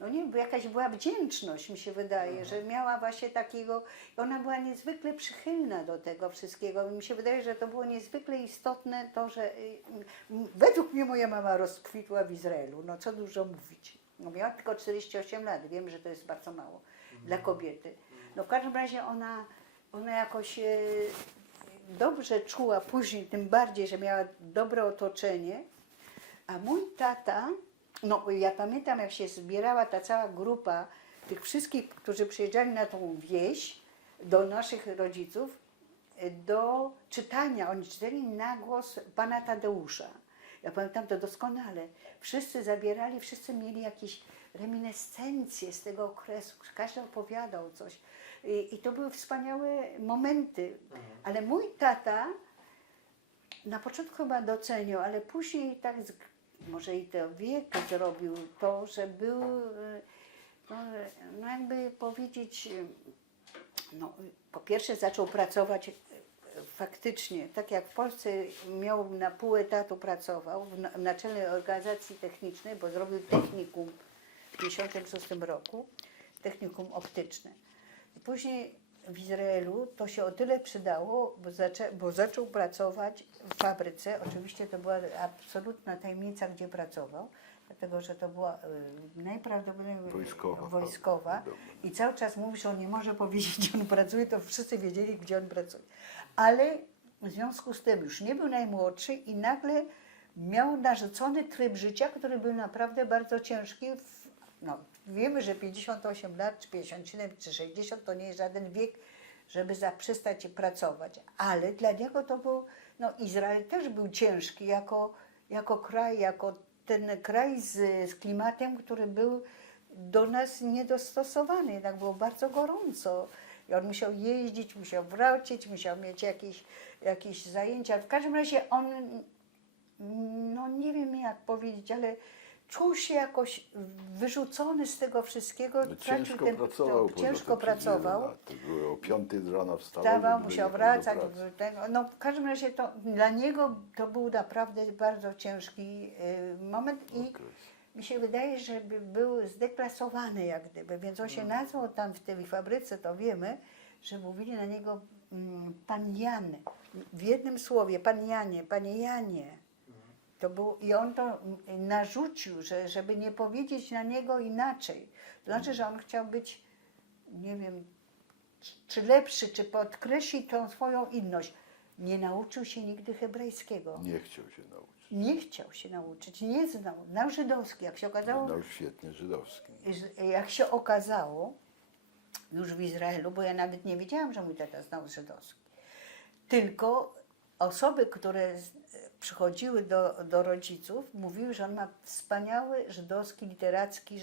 no nie wiem, jakaś była wdzięczność, mi się wydaje, że miała właśnie takiego, ona była niezwykle przychylna do tego wszystkiego. Mi się wydaje, że to było niezwykle istotne to, że według mnie moja mama rozkwitła w Izraelu, no co dużo mówić. No miała tylko 48 lat, wiem, że to jest bardzo mało dla kobiety. No w każdym razie ona jakoś dobrze czuła później, tym bardziej, że miała dobre otoczenie, a mój tata, no ja pamiętam, jak się zbierała ta cała grupa tych wszystkich, którzy przyjeżdżali na tą wieś, do naszych rodziców, do czytania. Oni czytali na głos pana Tadeusza. Ja pamiętam to doskonale. Wszyscy zabierali, wszyscy mieli jakieś reminiscencje z tego okresu. Każdy opowiadał coś. I to były wspaniałe momenty. Ale mój tata na początku chyba doceniał, ale później tak, może i to wiek zrobił to, że był, no jakby powiedzieć, no po pierwsze zaczął pracować faktycznie, tak jak w Polsce miał na pół etatu pracował w Naczelnej Organizacji Technicznej, bo zrobił technikum w 1956 roku, technikum optyczne. Później w Izraelu to się o tyle przydało, bo zaczął pracować w fabryce. Oczywiście to była absolutna tajemnica, gdzie pracował, dlatego że to była najprawdopodobniej wojskowa. I cały czas mówi, że on nie może powiedzieć, gdzie on pracuje, to wszyscy wiedzieli, gdzie on pracuje. Ale w związku z tym już nie był najmłodszy i nagle miał narzucony tryb życia, który był naprawdę bardzo ciężki. No, wiemy, że 58 lat, czy 57, czy 60 to nie jest żaden wiek, żeby zaprzestać pracować. Ale dla niego to był, no Izrael też był ciężki jako kraj, jako ten kraj z klimatem, który był do nas niedostosowany. Jednak było bardzo gorąco. I on musiał jeździć, musiał wrócić, musiał mieć jakieś zajęcia. W każdym razie on, no nie wiem jak powiedzieć, ale czuł się jakoś wyrzucony z tego wszystkiego. No, tracił ciężko ten- pracował. poza ciężko tym przez wiele pracował. lat. To było o 5 z rana wstawał, Wstawał, żeby musiał jechać do wracać. pracy. No w każdym razie to dla niego to był naprawdę bardzo ciężki moment i Okres. mi się wydaje, że był zdeklasowany jak gdyby, więc on się nazwał tam w tej fabryce, to wiemy, że mówili na niego pan Jan. W jednym słowie, pan Janie, panie Janie. To był, i on to narzucił, żeby nie powiedzieć na niego inaczej. To znaczy, że on chciał być, nie wiem, czy lepszy, czy podkreślić tą swoją inność. Nie nauczył się nigdy hebrajskiego. Nie chciał się nauczyć. Nie chciał się nauczyć, nie znał. Znał żydowski, jak się okazało. Znał świetnie żydowski. Jak się okazało, już w Izraelu, bo ja nawet nie wiedziałam, że mój tata znał żydowski. Tylko osoby, które przychodziły do rodziców, mówiły, że on ma wspaniały żydowski, literacki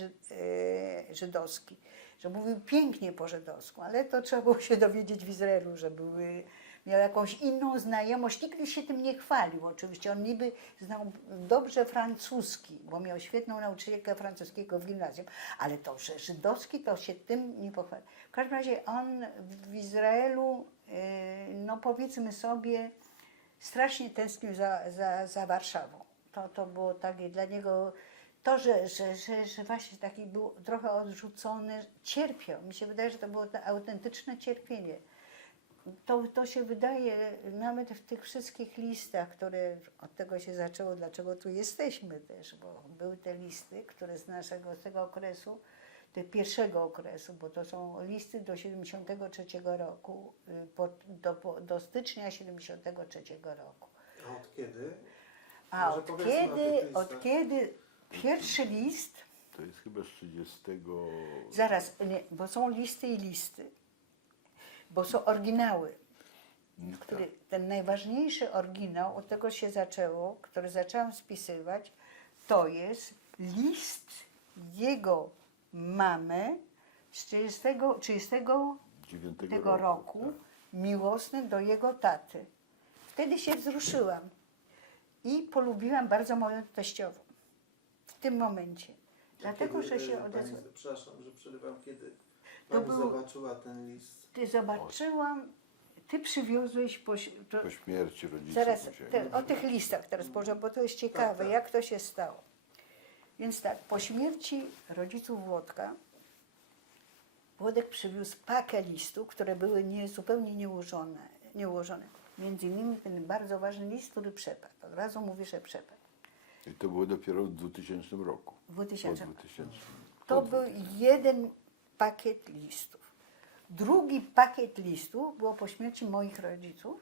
żydowski. Że mówił pięknie po żydowsku, ale to trzeba było się dowiedzieć w Izraelu, że miał jakąś inną znajomość. Nigdy się tym nie chwalił oczywiście. On niby znał dobrze francuski, bo miał świetną nauczycielkę francuskiego w gimnazjum, ale to, że żydowski, to się tym nie pochwalił. W każdym razie on w Izraelu, no powiedzmy sobie, strasznie tęsknił za Warszawą. To było takie dla niego, to, że właśnie taki był trochę odrzucony, cierpiał. Mi się wydaje, że to było to autentyczne cierpienie. To się wydaje nawet w tych wszystkich listach, które od tego się zaczęło, dlaczego tu jesteśmy też, bo były te listy, które z tego okresu, pierwszego okresu, bo to są listy do 73 roku, do stycznia 73 roku. A od kiedy? A Może powiedzmy o tych listach. od kiedy pierwszy list, To jest chyba z 30. zaraz, nie, bo są listy i listy, bo są oryginały. Ten najważniejszy oryginał, od tego się zaczęło, który zaczęłam spisywać, to jest list jego mamy z 39 9 roku, tak. miłosny do jego taty. Wtedy się wzruszyłam i polubiłam bardzo moją teściową. W tym momencie. Dlatego, że się odezwała. Przepraszam, że przerywam. Kiedy To pani był- zobaczyła ten list? Ty zobaczyłam, ty przywiozłeś Po śmierci rodziców. zaraz musiałem- o tych listach teraz powiem, bo to jest ciekawe, tak. jak to się stało. Więc tak, po śmierci rodziców Włodka, Włodek przywiózł pakę listów, które były zupełnie nieułożone. Między innymi ten bardzo ważny list, który przepadł. Od razu mówię, że przepadł. I to było dopiero w 2000 roku. W 2000. Po 2000. To Po był 2000. jeden pakiet listów. Drugi pakiet listów było po śmierci moich rodziców.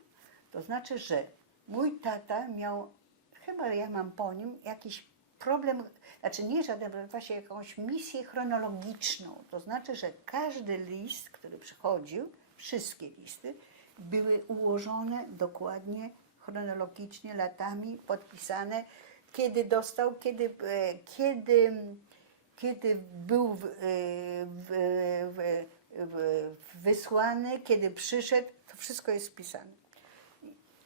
To znaczy, że mój tata miał, chyba ja mam po nim, jakiś problem, znaczy nie żaden problem, właśnie jakąś misję chronologiczną. To znaczy, że każdy list, który przychodził, wszystkie listy, były ułożone dokładnie, chronologicznie, latami, podpisane, kiedy dostał, kiedy był wysłany, kiedy przyszedł, to wszystko jest spisane.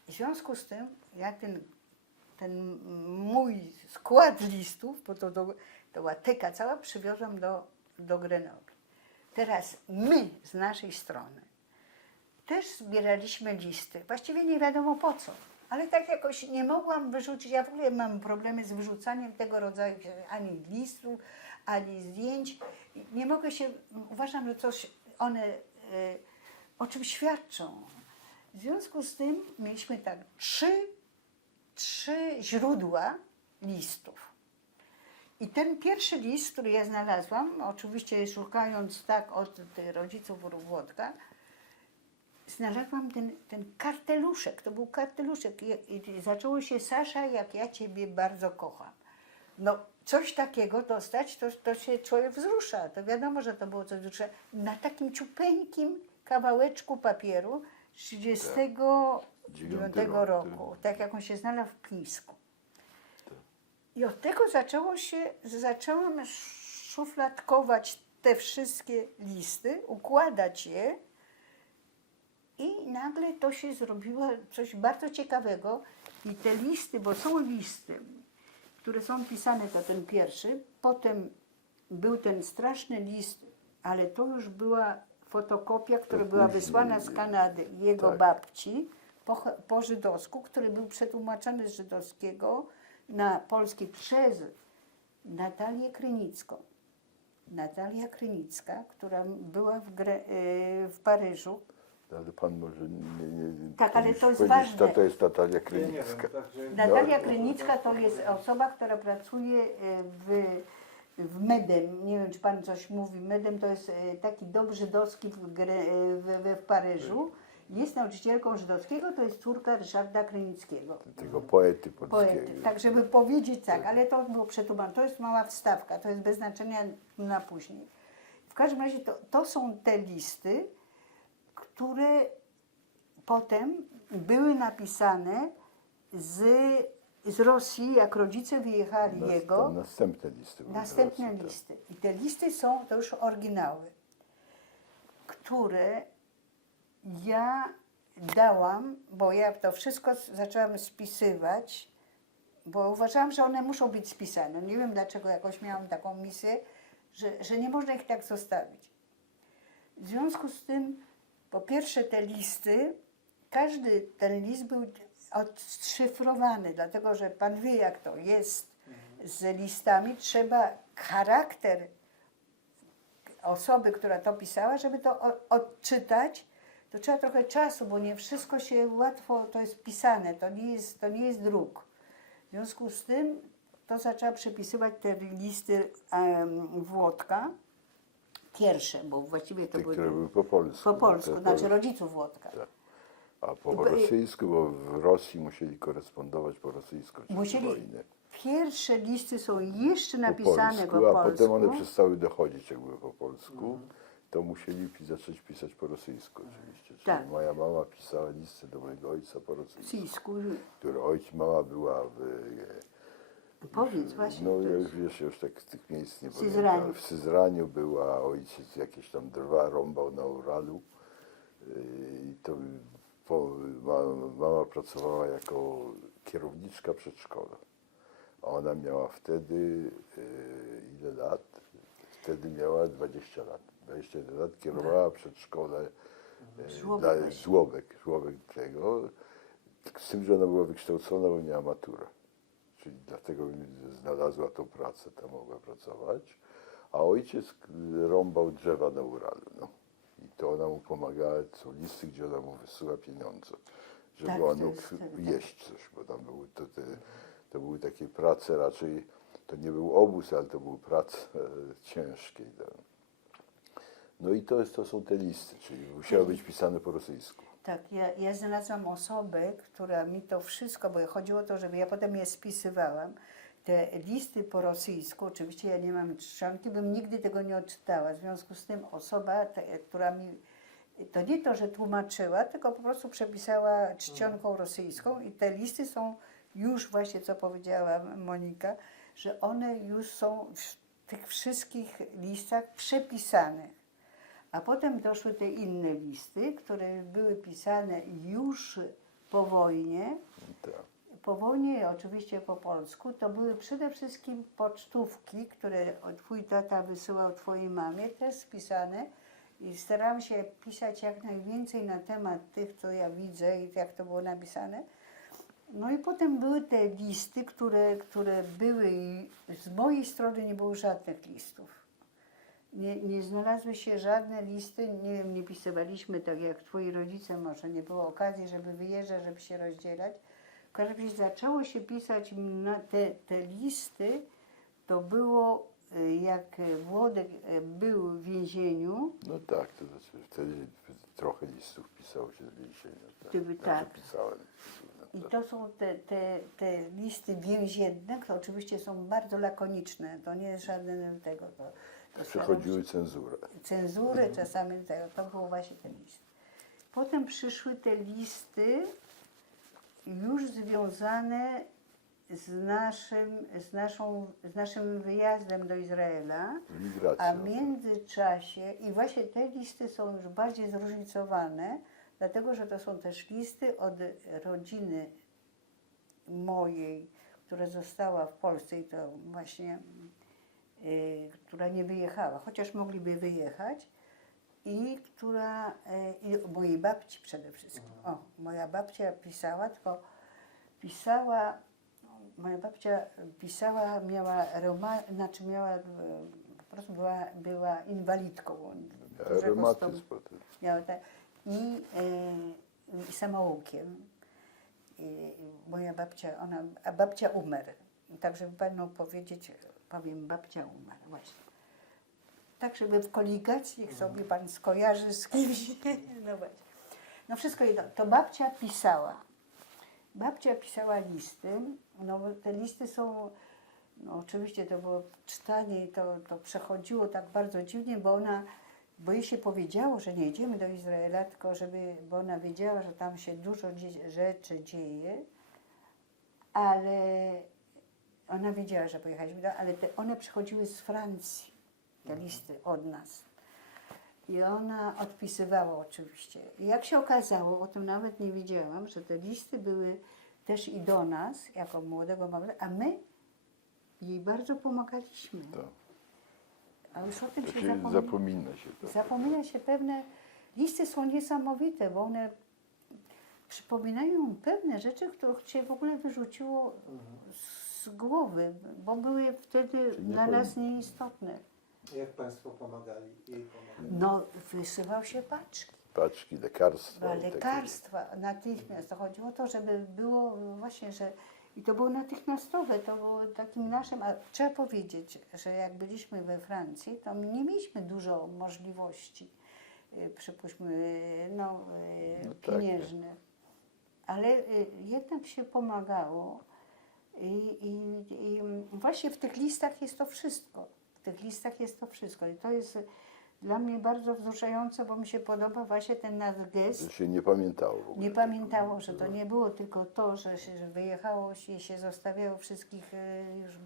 I w związku z tym, ja ten mój skład listów, bo to była teka cała, przywiozłam do Grenoble. Teraz my z naszej strony też zbieraliśmy listy, właściwie nie wiadomo po co, ale tak jakoś nie mogłam wyrzucić, ja w ogóle mam problemy z wyrzucaniem tego rodzaju ani listów, ani zdjęć. Nie mogę się, uważam, że one o czym świadczą. W związku z tym mieliśmy tak trzy źródła listów. I ten pierwszy list, który ja znalazłam, oczywiście szukając tak od tych rodziców Włodka, znalazłam ten karteluszek, to był karteluszek i zaczęło się: Sasza, jak ja Ciebie bardzo kocham. No coś takiego dostać, to się człowiek wzrusza, to wiadomo, że to było coś wzrusza. Na takim ciupeńkim kawałeczku papieru z 1939 roku, tak jak on się znalazł w Pińsku. I od tego zaczęłam szufladkować te wszystkie listy, układać je I nagle to się zrobiło coś bardzo ciekawego i te listy, bo są listy, które są pisane, to ten pierwszy, potem był ten straszny list, ale to już była fotokopia, która była później, wysłana z Kanady jego tak. babci po żydowsku, który był przetłumaczony z żydowskiego na polski przez Natalię Krynicką. Natalia Krynicka, która była w Paryżu. Ale pan może nie Tak, ale powinien to jest powiedzieć, ważne. kto to jest Natalia Ja nie wiem, Krynicka. także... Natalia Krynicka to jest osoba, która pracuje w Medem. Nie wiem, czy pan coś mówi. Medem to jest taki dom żydowski w Paryżu. Jest nauczycielką żydowskiego, to jest córka Ryszarda Krynickiego. Tego poety polskiego. Poety. Tak, żeby powiedzieć tak, ale to było przetłumaczone. To jest mała wstawka, to jest bez znaczenia na później. W każdym razie to są te listy, które potem były napisane z Rosji, jak rodzice wyjechali jego. Następne listy. były Następne teraz, tak. listy. I te listy są, to już oryginały, które ja dałam, bo ja to wszystko zaczęłam spisywać, bo uważałam, że one muszą być spisane. Nie wiem dlaczego jakoś miałam taką misję, że nie można ich tak zostawić. W związku z tym, po pierwsze te listy, każdy ten list był odszyfrowany, dlatego że pan wie jak to jest z listami, trzeba charakter osoby, która to pisała, żeby to odczytać, to trzeba trochę czasu, bo nie wszystko się łatwo, to jest pisane, to nie jest druk. W związku z tym to zaczęła przepisywać te listy Włodka, pierwsze, bo właściwie to Te, były które były po polsku. po polsku, Te znaczy rodziców Włodka. Tak. A po rosyjsku, bo w Rosji musieli korespondować po rosyjsku. w Musieli, wojnie. pierwsze listy są jeszcze Po napisane polsku, po a polsku. potem one przestały dochodzić, jak były po polsku. To musieli zacząć pisać po rosyjsku oczywiście. Czyli Tak. moja mama pisała listy do mojego ojca po rosyjsku. Rosyjsku. Który mama była Powiedz właśnie. no to ja jest- już wiesz, już tak z tych miejsc nie Syzraniu. pamiętam. W Syzraniu była, ojciec jakieś tam drwa rąbał na Uralu. I to mama pracowała jako kierowniczka przedszkola. A ona miała wtedy ile lat? Wtedy miała 20 lat. 21 lat kierowała przedszkole dla żłobek tego. Z tym, że ona była wykształcona, bo miała maturę. Czyli dlatego znalazła tą pracę, tam mogła pracować. A ojciec rąbał drzewa na Uralu. No. I to ona mu pomagała, są listy, gdzie ona mu wysyła pieniądze, żeby Tak, on to mógł jest, tak. jeść coś, bo tam były to były takie prace raczej, to nie był obóz, ale to były prace ciężkie. No i to są te listy, czyli musiały być pisane po rosyjsku. Tak, ja znalazłam osobę, która mi to wszystko, bo chodziło o to, żeby ja potem je spisywałam, te listy po rosyjsku, oczywiście ja nie mam czcionki, bym nigdy tego nie odczytała, w związku z tym osoba, która mi, to nie to, że tłumaczyła, tylko po prostu przepisała czcionką rosyjską i te listy są już właśnie, co powiedziała Monika, że one już są w tych wszystkich listach przepisane. A potem doszły te inne listy, które były pisane już po wojnie. Tak. Po wojnie, oczywiście po polsku, to były przede wszystkim pocztówki, które twój tata wysyłał twojej mamie, też spisane. I starałam się pisać jak najwięcej na temat tych, co ja widzę i jak to było napisane. No i potem były te listy, które były i z mojej strony nie było żadnych listów. Nie znalazły się żadne listy, nie wiem, nie pisywaliśmy tak jak twoi rodzice, może nie było okazji, żeby wyjeżdżać, żeby się rozdzielać. W każdym razie zaczęło się pisać na te listy, to było jak Włodek był w więzieniu. No tak, to znaczy wtedy trochę listów pisało się z więzienia. Tak, Gdyby Także tak. pisałem. I to są te listy więzienne, które oczywiście są bardzo lakoniczne, to nie jest żaden tego. To Przechodziły cenzurę. Cenzury czasami tego, to był właśnie ten list. Potem przyszły te listy już związane z naszym wyjazdem do Izraela, a Migracją. w międzyczasie, i właśnie te listy są już bardziej zróżnicowane, dlatego że to są też listy od rodziny mojej, która została w Polsce i to właśnie, która nie wyjechała, chociaż mogliby wyjechać, i która, i mojej babci przede wszystkim. O, moja babcia pisała, tylko pisała, moja babcia pisała, miała znaczy miała, po prostu była inwalidką. dużego Reumatyzm stopnia. potem. Miała i samoukiem. Moja babcia, a babcia umarł. Tak, żeby panu powiedzieć, powiem, babcia umarł, właśnie. Tak, żeby w koligacji, niech sobie pan skojarzy z kimś. No właśnie. No wszystko jedno. To babcia pisała. Babcia pisała listy. No te listy są, no oczywiście to było czytanie i to przechodziło tak bardzo dziwnie, bo jej się powiedziało, że nie jedziemy do Izraela, tylko bo ona wiedziała, że tam się dużo rzeczy dzieje, ale ona wiedziała, że pojechaliśmy, ale one przychodziły z Francji, te listy od nas. I ona odpisywała oczywiście. I jak się okazało, o tym nawet nie wiedziałam, że te listy były też i do nas, jako młodego małego, a my jej bardzo pomagaliśmy. Tak. A już o tym To się się zapomina się. Tak. Zapomina się pewne, listy są niesamowite, bo one przypominają pewne rzeczy, których się w ogóle wyrzuciło z głowy, bo były wtedy dla nas nieistotne. Jak państwo pomagali? Jej pomagali? No, wysyłał się paczki. Paczki, lekarstwa. i takie- Lekarstwa natychmiast. To chodziło o to, żeby było właśnie, że i to było natychmiastowe, to było takim naszym, a trzeba powiedzieć, że jak byliśmy we Francji, to nie mieliśmy dużo możliwości, przypuśćmy, No tak, pieniężnych, ale jednak się pomagało i właśnie w tych listach jest to wszystko. W tych listach jest to wszystko i to jest dla mnie bardzo wzruszające, bo mi się podoba właśnie ten nasz gest. Że się nie pamiętało w ogóle. Nie pamiętało, że to nie było tylko to, że wyjechało się i się zostawiało wszystkich już.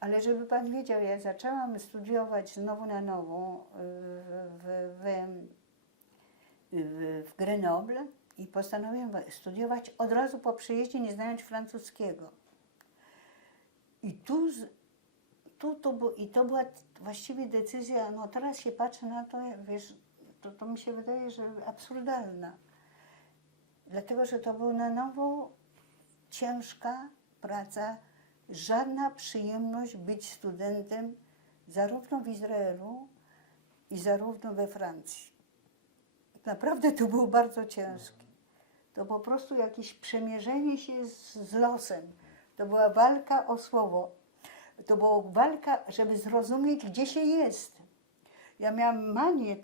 Ale żeby pan wiedział, ja zaczęłam studiować znowu na nowo w Grenoble i postanowiłam studiować od razu po przyjeździe, nie znając francuskiego. I to była właściwie decyzja, no teraz się patrzę na to, wiesz, to mi się wydaje, że absurdalna. Dlatego, że to była na nowo ciężka praca, żadna przyjemność być studentem zarówno w Izraelu i zarówno we Francji. Naprawdę to było bardzo ciężkie. To po prostu jakieś przemierzenie się z losem. To była walka o słowo. To była walka, żeby zrozumieć, gdzie się jest. Ja miałam manię,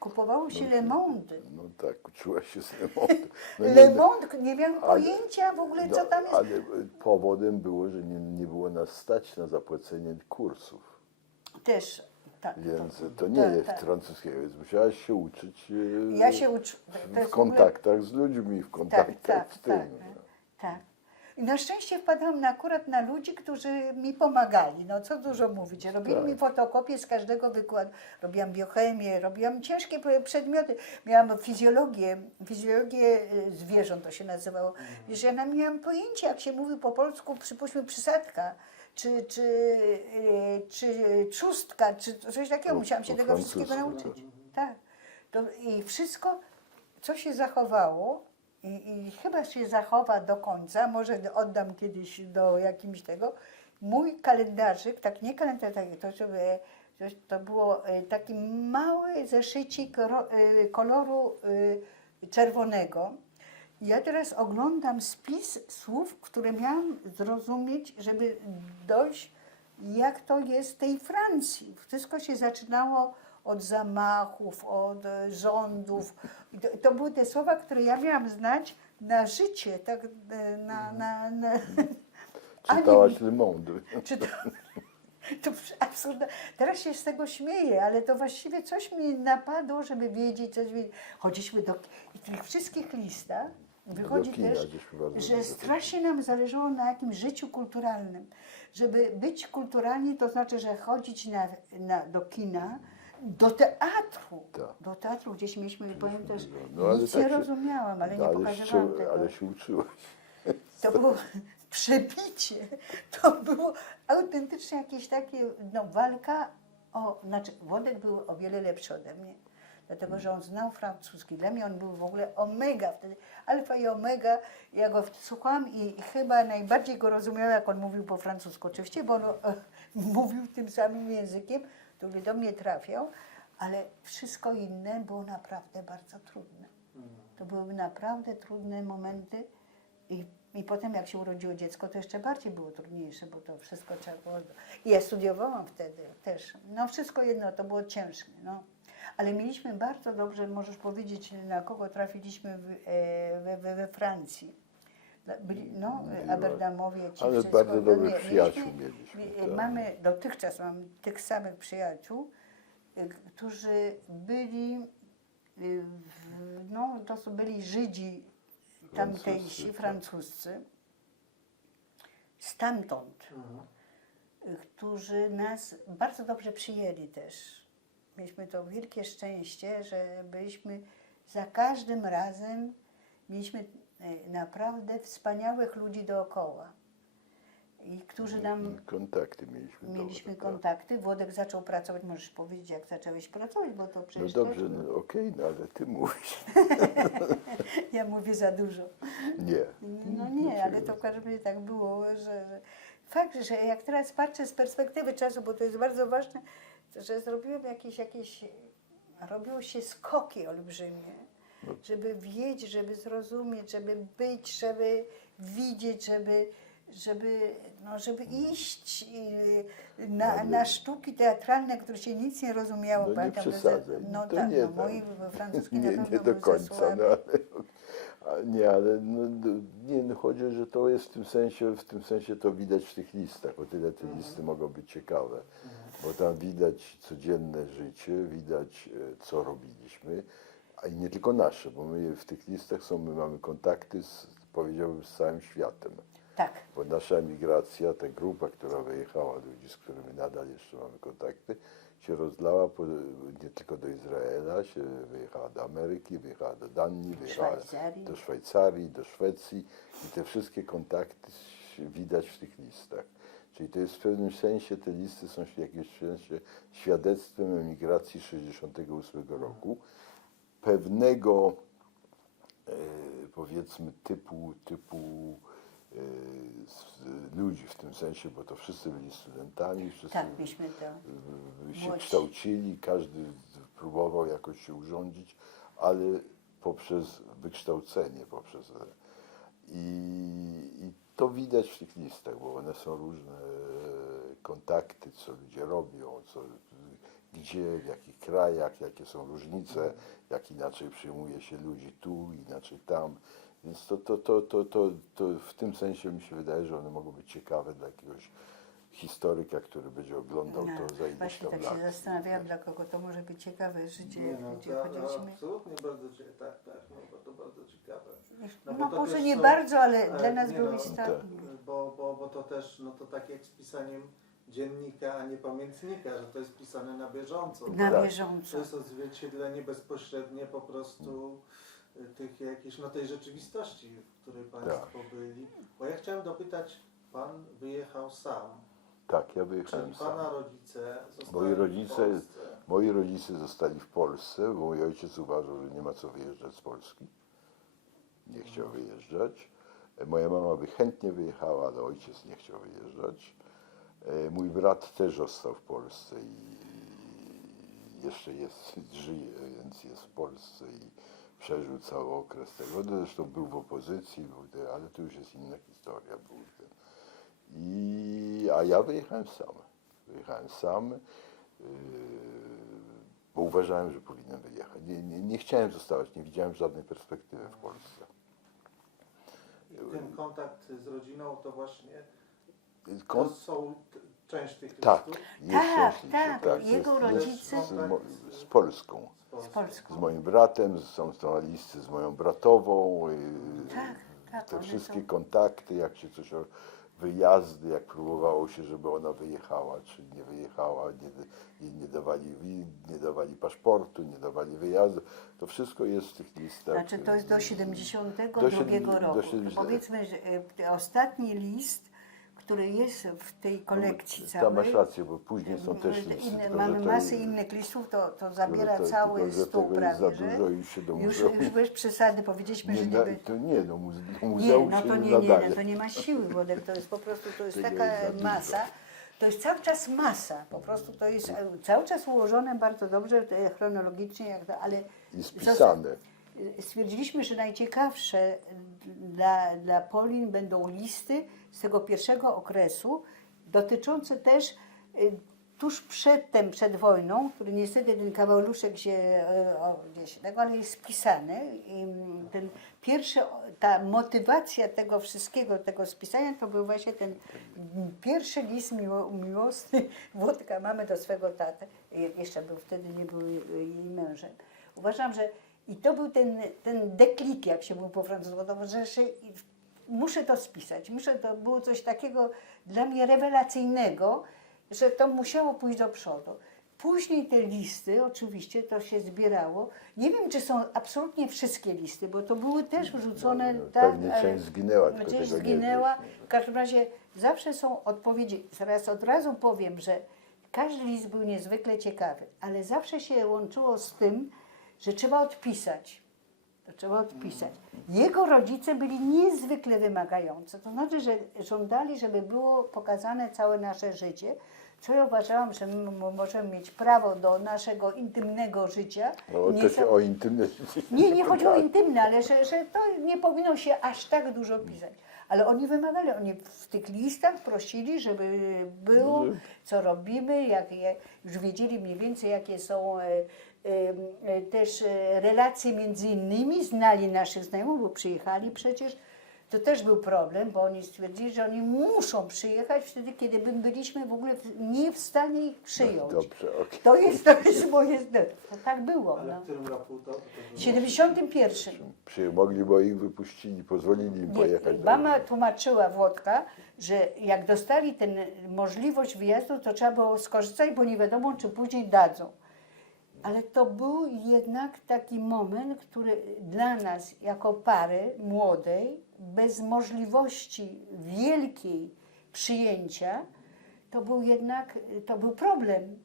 kupowało się Le Monde. No tak, uczyłaś się z Le Monde. No Le Monde, nie miałam pojęcia w ogóle, co tam jest. Ale powodem było, że nie było nas stać na zapłacenie kursów. Też, tak. Więc to nie jest francuskiego, więc musiałaś się uczyć Ja się uczyłam. w kontaktach z ludźmi, w kontaktach z tym. Tak. I na szczęście wpadłam akurat na ludzi, którzy mi pomagali. No co dużo mówić. Robili mi fotokopię z każdego wykładu. Robiłam biochemię, robiłam ciężkie przedmioty. Miałam fizjologię zwierząt to się nazywało. Wiesz, ja nie miałam pojęcia, jak się mówi po polsku, przypuśćmy przysadka, czy trzustka, czy coś takiego. Musiałam się tego wszystkiego nauczyć. Tak. I wszystko, co się zachowało, i chyba się zachowa do końca, może oddam kiedyś do jakimś tego, mój kalendarzyk, tak nie kalendarz, to było taki mały zeszycik koloru czerwonego. Ja teraz oglądam spis słów, które miałam zrozumieć, żeby dojść, jak to jest w tej Francji. Wszystko się zaczynało od zamachów, od rządów. To były te słowa, które ja miałam znać na życie. Tak, Czytałaś Le Monde. To absurdalne. Teraz się z tego śmieję, ale to właściwie coś mi napadło, żeby wiedzieć, coś wiedzieć. Chodziliśmy i w tych wszystkich listach wychodzi kina, też, że strasznie nam zależało na jakimś życiu kulturalnym. Żeby być kulturalni, to znaczy, że chodzić do kina, Do teatru. Tak. Do teatru gdzieś mieliśmy, powiem też, No, ale nic tak nie się- rozumiałam, ale nie ale, pokazywałam tego. ale się uczyłaś. To było przebicie. To było autentycznie jakieś takie, no walka znaczy Włodek był o wiele lepszy ode mnie. Dlatego, że on znał francuski. Dla mnie on był w ogóle omega wtedy, alfa i omega. Ja go słuchałam i chyba najbardziej go rozumiałam, jak on mówił po francusku. Oczywiście, bo on mówił tym samym językiem, który do mnie trafiał, ale wszystko inne było naprawdę bardzo trudne. To były naprawdę trudne momenty i potem jak się urodziło dziecko, to jeszcze bardziej było trudniejsze, bo to wszystko trzeba było... I ja studiowałam wtedy też. No wszystko jedno, to było ciężkie, no. Ale mieliśmy bardzo dobrze, możesz powiedzieć, na kogo trafiliśmy we Francji. No, Aberdamowie, ci Ale wszystko. bardzo dobrych No nie, przyjaciół mieliśmy, tak. Mamy, dotychczas mam tych samych przyjaciół, którzy byli, no to są byli Żydzi tamtejsi, francuscy, stamtąd, którzy nas bardzo dobrze przyjęli też. Mieliśmy to wielkie szczęście, że byliśmy za każdym razem, mieliśmy naprawdę wspaniałych ludzi dookoła. I którzy nam... Kontakty mieliśmy. Mieliśmy dobre, tak. kontakty. Włodek zaczął pracować, możesz powiedzieć, jak zacząłeś pracować, bo to No przecież dobrze, też... no, okej, no ale ty mówisz. Ja mówię za dużo. Nie. No nie, ale to w każdym razie tak było, że fakt, że jak teraz patrzę z perspektywy czasu, bo to jest bardzo ważne, że zrobiłem robiło się skoki olbrzymie, żeby wiedzieć, żeby zrozumieć, żeby być, żeby widzieć, żeby iść na sztuki teatralne, które się nic nie rozumiało. No nie Pamiętam, że- przesadzaj. No to tak, nie, no, moi francuski nie, na pewno nie do był za końca, słaby. nie, ale nie, no chodzi, że to jest w tym sensie to widać w tych listach, o tyle te listy mogą być ciekawe, bo tam widać codzienne życie, widać co robiliśmy, a i nie tylko nasze, bo my w tych listach my mamy kontakty powiedziałbym z całym światem. Tak. Bo nasza emigracja, ta grupa, która wyjechała, ludzi, z którymi nadal jeszcze mamy kontakty, się rozlała nie tylko do Izraela, się wyjechała do Ameryki, wyjechała do Danii, wyjechała do Szwajcarii, do Szwecji i te wszystkie kontakty widać w tych listach. Czyli to jest w pewnym sensie, te listy są w jakimś sensie świadectwem emigracji 1968 roku, pewnego powiedzmy typu ludzi w tym sensie, bo to wszyscy byli studentami, wszyscy Tak, myśmy to się młodsi. kształcili, każdy próbował jakoś się urządzić, ale poprzez wykształcenie, i to widać w tych listach, bo one są różne kontakty, co ludzie robią, gdzie, w jakich krajach, jakie są różnice, jak inaczej przyjmuje się ludzi tu, inaczej tam. Więc to w tym sensie mi się wydaje, że one mogą być ciekawe dla jakiegoś historyka, który będzie oglądał to za ileś Właśnie tam tak się lat. zastanawiałam, dla kogo to może być ciekawe życie, Nie, jak no, ludzie to, chodziliśmy. absolutnie bardzo ciekawe, tak, no, bo to bardzo ciekawe. No, bo to może też nie są- bardzo, ale dla nas nie, był no, istotny. Bo to też, no to tak jak z pisaniem dziennika, a nie pamiętnika, że to jest pisane na bieżąco. Na tak? bieżąco. To jest odzwierciedlenie bezpośrednie po prostu tych jakiejś, no tej rzeczywistości, w której Państwo byli. Bo ja chciałem dopytać, Pan wyjechał sam. Tak, ja Czy wyjechałem Pana sam. rodzice zostali Moi w Polsce? Moi rodzice zostali w Polsce, bo mój ojciec uważał, że nie ma co wyjeżdżać z Polski. Nie chciał wyjeżdżać. Moja mama by chętnie wyjechała, ale ojciec nie chciał wyjeżdżać. Mój brat też został w Polsce i jeszcze żyje, więc jest w Polsce i przeżył cały okres tego. Zresztą był w opozycji, ale to już jest inna historia. A ja wyjechałem sam. Bo uważałem, że powinienem wyjechać. Nie chciałem zostawać, nie widziałem żadnej perspektywy w Polsce. I ten kontakt z rodziną to właśnie Kon- to są część tych Tak, listów jest tak, część, jego jest rodzice- z Polską. Z Polską. Z moim bratem, są na listy z moją bratową. Tak, Te one wszystkie są- kontakty, jak się coś wyjazdy, jak próbowało się, żeby ona wyjechała, czy nie wyjechała, nie dawali nie dawali paszportu, nie dawali wyjazdu. To wszystko jest w tych listach. Znaczy to jest do 72 Do siedem- roku. do 70. Powiedzmy, że ostatni list, który jest w tej kolekcji Tam całej. masz rację, bo później są też listy. Inne, tylko, mamy że to masę jest- innych listów, to zabiera tylko, cały że stół tego jest za prawie, że dużo i się do już muzeum. bez przesady powiedzieliśmy, że nie by... To nie, do Nie, muzeum no się to nie nie, nadaje. no to nie ma siły, Włodek, to jest po prostu, to jest Tego taka jest za dużo. masa, to jest cały czas masa, po prostu to jest cały czas ułożone bardzo dobrze, chronologicznie, ale I spisane. stwierdziliśmy, że najciekawsze dla Polin będą listy z tego pierwszego okresu, dotyczące też tuż przed wojną, który niestety ten kawaluszek się gdzieś tego, ale jest spisany. I ten pierwszy, ta motywacja tego wszystkiego, tego spisania, to był właśnie ten pierwszy list miłosny Włodka mamy do swego taty. Jeszcze był wtedy, nie był jej mężem. Uważam, że i to był ten deklik, jak się mówi po francusku, że muszę to spisać. To było coś takiego dla mnie rewelacyjnego, że to musiało pójść do przodu. Później te listy, oczywiście, to się zbierało. Nie wiem, czy są absolutnie wszystkie listy, bo to były też wrzucone... Pewnie część zginęła, tylko Część tego nie zginęła. wiesz, W każdym razie zawsze są odpowiedzi. Zaraz od razu powiem, że każdy list był niezwykle ciekawy, ale zawsze się łączyło z tym, że trzeba odpisać. To trzeba odpisać. Jego rodzice byli niezwykle wymagający. To znaczy, że żądali, żeby było pokazane całe nasze życie, co ja uważałam, że my możemy mieć prawo do naszego intymnego życia. No, Nie to są- się o intymne nie chodzi o intymne, ale że to nie powinno się aż tak dużo pisać. Ale oni wymagali, oni w tych listach prosili, żeby było, co robimy, już wiedzieli mniej więcej, jakie są też relacje między innymi, znali naszych znajomych, bo przyjechali przecież. To też był problem, bo oni stwierdzili, że oni muszą przyjechać wtedy, kiedy my byliśmy w ogóle nie w stanie ich przyjąć. Dobrze, okej. To jest moje zdanie. To tak było. Ale No. w którym roku to było? W 71. Mogli, bo ich wypuścili, pozwolili im pojechać. Mama tłumaczyła Włodka, że jak dostali tę możliwość wyjazdu, to trzeba było skorzystać, bo nie wiadomo, czy później dadzą. Ale to był jednak taki moment, który dla nas, jako pary młodej, bez możliwości wielkiej przyjęcia, to był problem.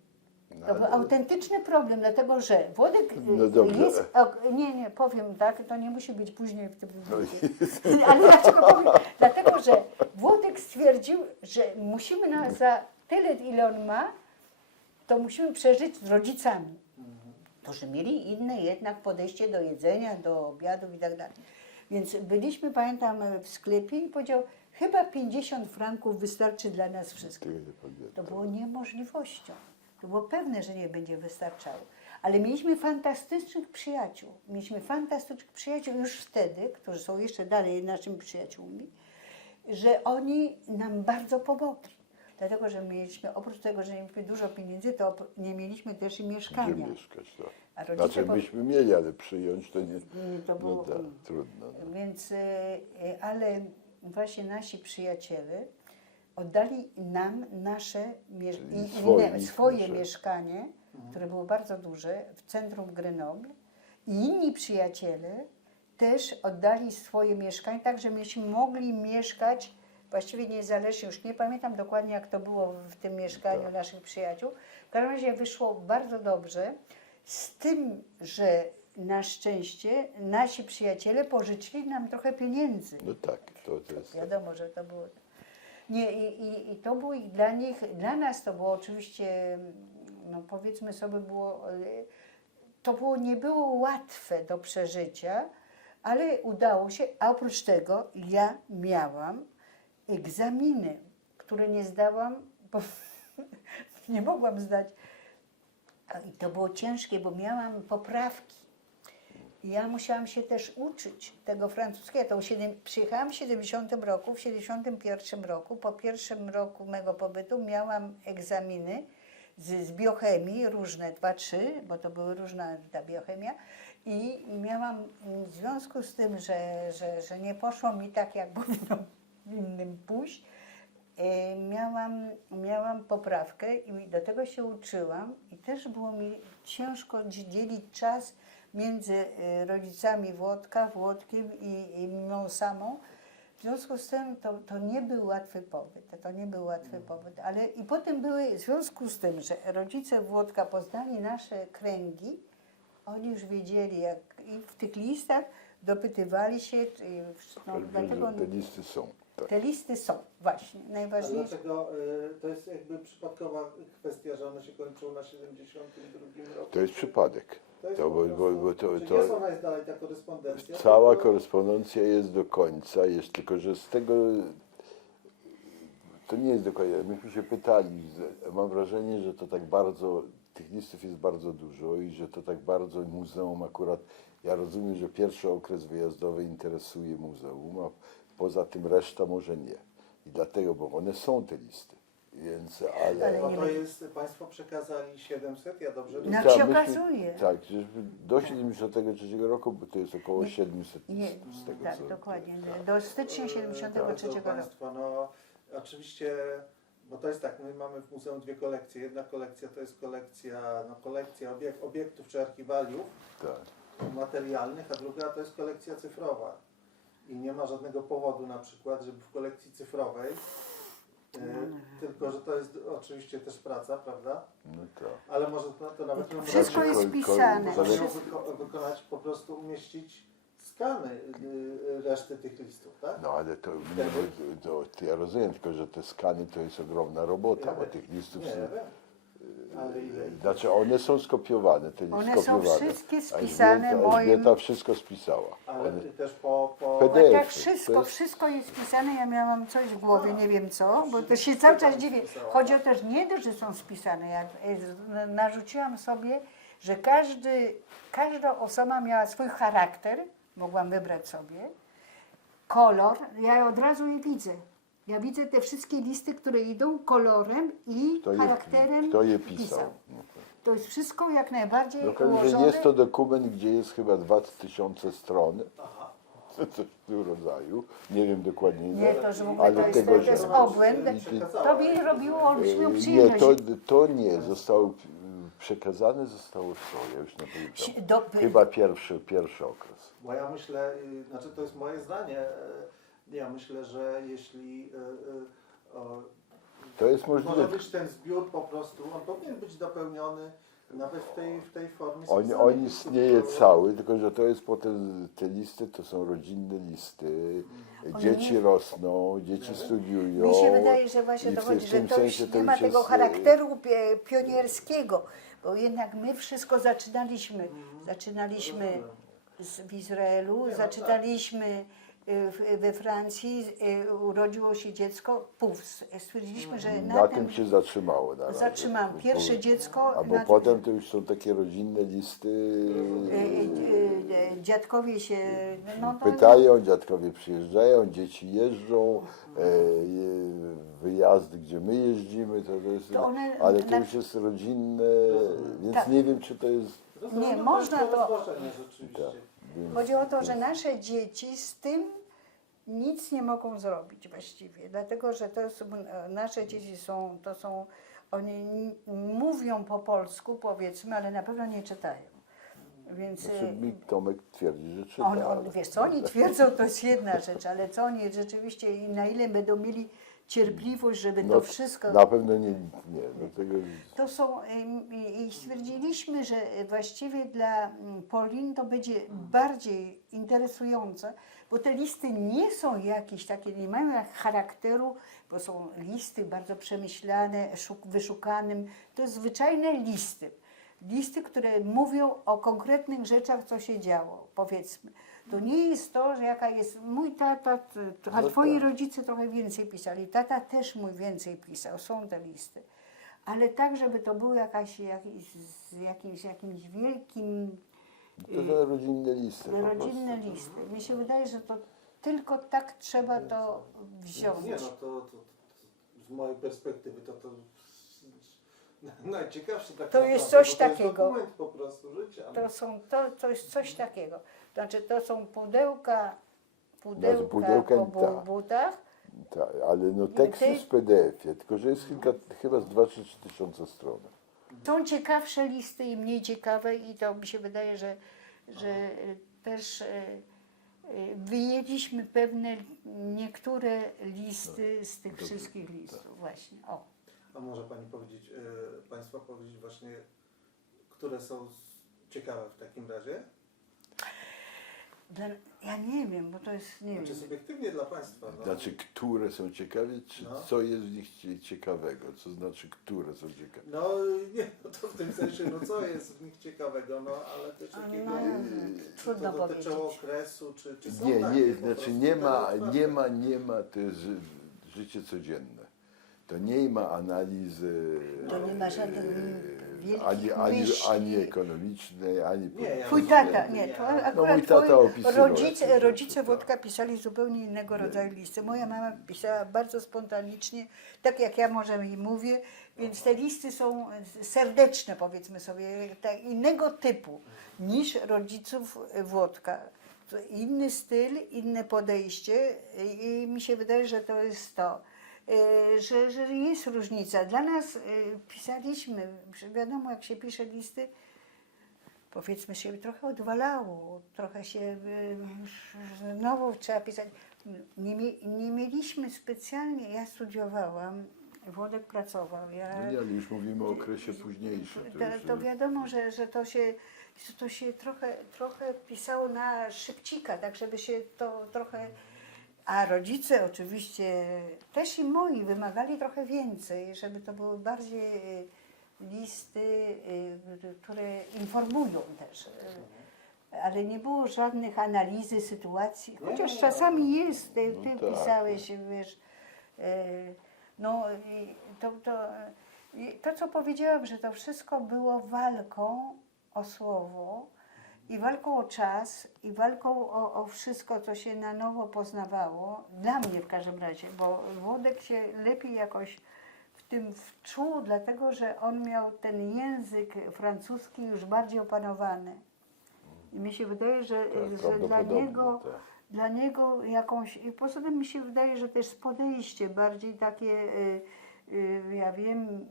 To był autentyczny problem, dlatego że Włodek No dobrze. jest... Nie, powiem tak, to nie musi być później w tym... Ale dlaczego powiem? Dlatego, że Włodek stwierdził, że musimy za tyle, ile on ma, to musimy przeżyć z rodzicami, którzy mieli inne jednak podejście do jedzenia, do obiadów i tak dalej. Więc byliśmy, pamiętam, w sklepie i powiedział, chyba 50 franków wystarczy dla nas wszystkich. To było niemożliwością. To było pewne, że nie będzie wystarczało. Ale mieliśmy fantastycznych przyjaciół. Już wtedy, którzy są jeszcze dalej naszymi przyjaciółmi, że oni nam bardzo pomogli. Dlatego, że mieliśmy, oprócz tego, że nie mieliśmy dużo pieniędzy, to nie mieliśmy też i mieszkania. Gdzie mieszkać, to. A rodzice Znaczy myśmy mieli, ale przyjąć to nie. to było, No tak, trudno. No. Więc, ale właśnie nasi przyjaciele oddali nam nasze swoje mieszkanie, które było bardzo duże, w centrum Grenoble. I inni przyjaciele też oddali swoje mieszkanie, tak że myśmy mogli mieszkać właściwie niezależnie, już nie pamiętam dokładnie, jak to było w tym mieszkaniu naszych przyjaciół. W każdym razie wyszło bardzo dobrze, z tym, że na szczęście nasi przyjaciele pożyczyli nam trochę pieniędzy. No tak, to jest. Wiadomo, że to było... Nie, i to było dla nas to było oczywiście, no powiedzmy sobie, nie było łatwe do przeżycia, ale udało się, a oprócz tego ja miałam egzaminy, które nie zdałam, bo nie mogłam zdać. I to było ciężkie, bo miałam poprawki. I ja musiałam się też uczyć tego francuskiego. Przyjechałam w 70 roku, w 71 roku, po pierwszym roku mego pobytu miałam egzaminy z biochemii, różne, 2-3, bo to były różna ta biochemia. I miałam, w związku z tym, że nie poszło mi tak, jak powinno innym pójść, miałam poprawkę i do tego się uczyłam i też było mi ciężko dzielić czas między rodzicami Włodkiem i mną samą. W związku z tym to nie był łatwy pobyt, ale i potem były, w związku z tym, że rodzice Włodka poznali nasze kręgi, oni już wiedzieli, jak i w tych listach dopytywali się, dlatego Te listy są. Tak. te listy są właśnie A najważniejsze. dlaczego to jest jakby przypadkowa kwestia, że one się kończą na 72 roku? To jest przypadek. To jest To, po bo, prostu, bo, to, czyli to, jest ona jest dalej ta korespondencja? cała tylko- korespondencja jest do końca, jest tylko, że z tego to nie jest dokładnie. Myśmy się pytali, mam wrażenie, że to tak bardzo, tych listów jest bardzo dużo i że to tak bardzo muzeum akurat, ja rozumiem, że pierwszy okres wyjazdowy interesuje muzeum, a poza tym reszta może nie. I dlatego, bo one są te listy, więc, Ale Bo nie to będzie- jest, Państwo przekazali 700, ja dobrze No, rozumiem? jak się myśmy- okazuje. Tak, żeśmy do 73 roku, bo to jest około 700 Nie, listów z tego tak, co... dokładnie. Do stycznia 73 Drodzy roku. Państwo, no oczywiście, bo to jest tak, my mamy w muzeum dwie kolekcje. Jedna kolekcja to jest kolekcja obiektów czy archiwaliów Tak. materialnych, a druga to jest kolekcja cyfrowa. I nie ma żadnego powodu na przykład, żeby w kolekcji cyfrowej, tylko że to jest oczywiście też praca, prawda? No tak. Ale może to nawet Wszystko Znaczy, jest ko- ko- pisane. zależy- Można Wszystko. wykonać, po prostu umieścić skany reszty tych listów, tak? No ale to ja rozumiem, tylko że te skany to jest ogromna robota, Ja bo wiem. tych listów Nie, są... ja wiem. Ale ile? Znaczy one są skopiowane, te One skopiowane. są wszystkie spisane Elżbieta wszystko spisała. Ale One, też po PDF. Tak, to wszystko jest spisane. Ja miałam coś w głowie, nie wiem co, bo to się cały czas dziwię. Chodzi o to, że nie dość, że są spisane. Ja narzuciłam sobie, że każda osoba miała swój charakter, mogłam wybrać sobie, kolor, ja od razu je widzę. Ja widzę te wszystkie listy, które idą kolorem i charakterem. Kto je pisał? No, To jest wszystko jak najbardziej no, że ułożone. jest to dokument, gdzie jest chyba 2000 stron, Aha. coś w tym rodzaju, nie wiem dokładnie Nie, ile, to, że w ogóle ale to jest, tego, to jest że... obłęd. Przekazała. To mi robiło olbrzymią Nie, przyjemność. to nie, zostało przekazane zostało co, ja już nie pamiętam. Chyba pierwszy okres. Bo ja myślę, znaczy to jest moje zdanie, ja myślę, że jeśli To jest może możliwe. być ten zbiór po prostu, on powinien być dopełniony nawet w tej formie On spisanej. istnieje cały, tylko że to jest potem, te listy to są rodzinne listy, dzieci rosną, dzieci studiują. Mi się wydaje, że właśnie i to w chodzi, że tym to sensie już to nie ma już tego jest, charakteru pionierskiego, bo jednak my wszystko zaczynaliśmy. Zaczynaliśmy w Izraelu, zaczynaliśmy we Francji, urodziło się dziecko, stwierdziliśmy, że na tym się zatrzymało. Na razie. zatrzymałam pierwsze dziecko. A bo potem to już są takie rodzinne listy, Dziadkowie się pytają, dziadkowie przyjeżdżają, dzieci jeżdżą, wyjazdy, gdzie my jeździmy, to jest, To one ale to na- już jest rodzinne, więc Tak. nie wiem, czy to jest... Nie, można to- rozgłoszenie rzeczywiście. Chodzi o to, że nasze dzieci z tym nic nie mogą zrobić właściwie, dlatego że to są, nasze dzieci oni mówią po polsku powiedzmy, ale na pewno nie czytają. Więc Znaczy, mi Tomek twierdzi, że czyta. wiesz co oni twierdzą, to jest jedna rzecz, ale co oni rzeczywiście i na ile będą mieli cierpliwość, żeby to wszystko... Na pewno nie, dlatego... To są, i stwierdziliśmy, że właściwie dla Polin to będzie bardziej interesujące, bo te listy nie są jakieś takie, nie mają jak charakteru, bo są listy bardzo przemyślane, wyszukanym. To jest zwyczajne listy. Listy, które mówią o konkretnych rzeczach, co się działo, powiedzmy. To nie jest to, że jaka jest mój tata, a No twoi tak. rodzice trochę więcej pisali. Tata też mój więcej pisał, są te listy. Ale tak, żeby to był jakimś wielkim To są rodzinne listy. po rodzinne prostu. listy. Mi się wydaje, że to tylko tak trzeba to wziąć. Nie, no to z mojej perspektywy to najciekawsze tak To jest naprawdę, coś bo to takiego. jest dokument po prostu życia. To jest coś takiego. Znaczy to są pudełka Pudełka po tak. butach, Tak, ale no tekst jest w PDF-ie, tylko że jest chyba z 2-3 tysiące stron. Są ciekawsze listy i mniej ciekawe i to mi się wydaje, że też wyjęliśmy pewne niektóre listy z tych dobrze, wszystkich listów właśnie. O. A może Pani powiedzieć, Państwo powiedzieć właśnie, które są ciekawe w takim razie? Ja nie wiem, bo to jest, nie Znaczy wiem. subiektywnie dla Państwa. No. Znaczy, które są ciekawe, czy No. co jest w nich ciekawego? Co znaczy, które są ciekawe? No nie, no to w tym sensie, no co jest w nich ciekawego, no ale też jakiego, Trudno to dotyczyło powiedzieć. okresu, czy są Nie, takie po znaczy prostu, nie ma, to jest życie codzienne. To nie ma analizy To nie ma żadnych wielkich ani myśli. ekonomicznej, ani Nie, ja Twój politycznej. tata, nie, to akurat No, mój tata opisywał rodzice, jakieś rodzice rzeczy, Włodka pisali zupełnie innego rodzaju listy. Moja mama pisała bardzo spontanicznie, tak jak ja może i mówię, więc te listy są serdeczne, powiedzmy sobie, tak, innego typu niż rodziców Włodka. To inny styl, inne podejście i mi się wydaje, że to jest to. Że jest różnica. Dla nas pisaliśmy, wiadomo jak się pisze listy, powiedzmy się trochę odwalało, trochę się znowu trzeba pisać. Nie mieliśmy specjalnie, ja studiowałam, Włodek pracował. No nie, ale już mówimy o okresie późniejszym. To wiadomo, że to się trochę pisało na szybcika, tak żeby się to trochę... A rodzice oczywiście, też i moi, wymagali trochę więcej, żeby to były bardziej listy, które informują też. Ale nie było żadnych analizy sytuacji, chociaż czasami jest, ty tak. pisałeś, wiesz, no to co powiedziałam, że to wszystko było walką o słowo i walką o czas i walką o wszystko, co się na nowo poznawało, dla mnie w każdym razie, bo Włodek się lepiej jakoś w tym wczuł, dlatego że on miał ten język francuski już bardziej opanowany. I mi się wydaje, że dla niego jakąś... I poza tym mi się wydaje, że też podejście bardziej takie, ja wiem,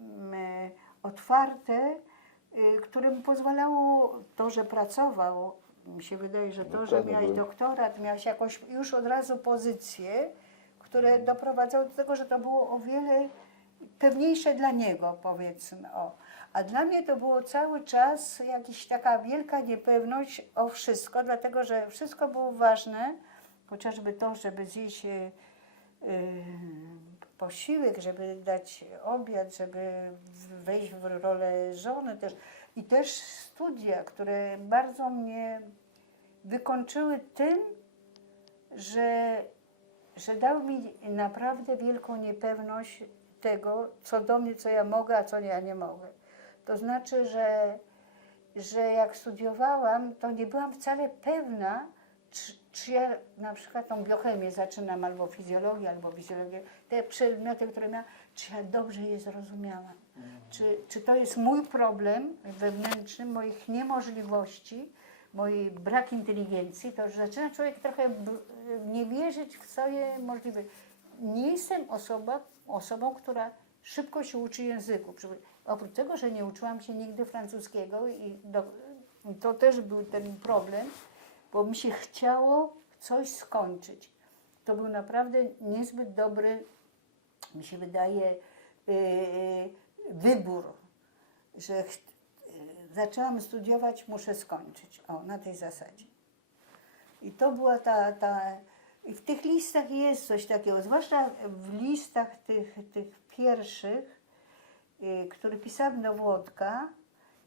otwarte, które mu pozwalało to, że pracował. Mi się wydaje, że to, że miałeś doktorat, miałeś jakąś już od razu pozycję, które doprowadzało do tego, że to było o wiele pewniejsze dla niego, powiedzmy. O. A dla mnie to było cały czas jakaś taka wielka niepewność o wszystko, dlatego że wszystko było ważne, chociażby to, żeby zjeść posiłek, żeby dać obiad, żeby wejść w rolę żony też. I też studia, które bardzo mnie wykończyły tym, że dały mi naprawdę wielką niepewność tego, co do mnie, co ja mogę, a co ja nie mogę. To znaczy, że jak studiowałam, to nie byłam wcale pewna, czy ja na przykład tą biochemię zaczynam, albo fizjologię, te przedmioty, które miałam, czy ja dobrze je zrozumiałam. Czy to jest mój problem wewnętrzny, moich niemożliwości, mojej brak inteligencji, to już zaczyna człowiek trochę nie wierzyć w swoje możliwości. Nie jestem osobą, która szybko się uczy języków. Oprócz tego, że nie uczyłam się nigdy francuskiego i to też był ten problem, bo mi się chciało coś skończyć. To był naprawdę niezbyt dobry, mi się wydaje, wybór, że zaczęłam studiować, muszę skończyć. O, na tej zasadzie. I to była I w tych listach jest coś takiego, zwłaszcza w listach tych pierwszych, które pisałam do Włodka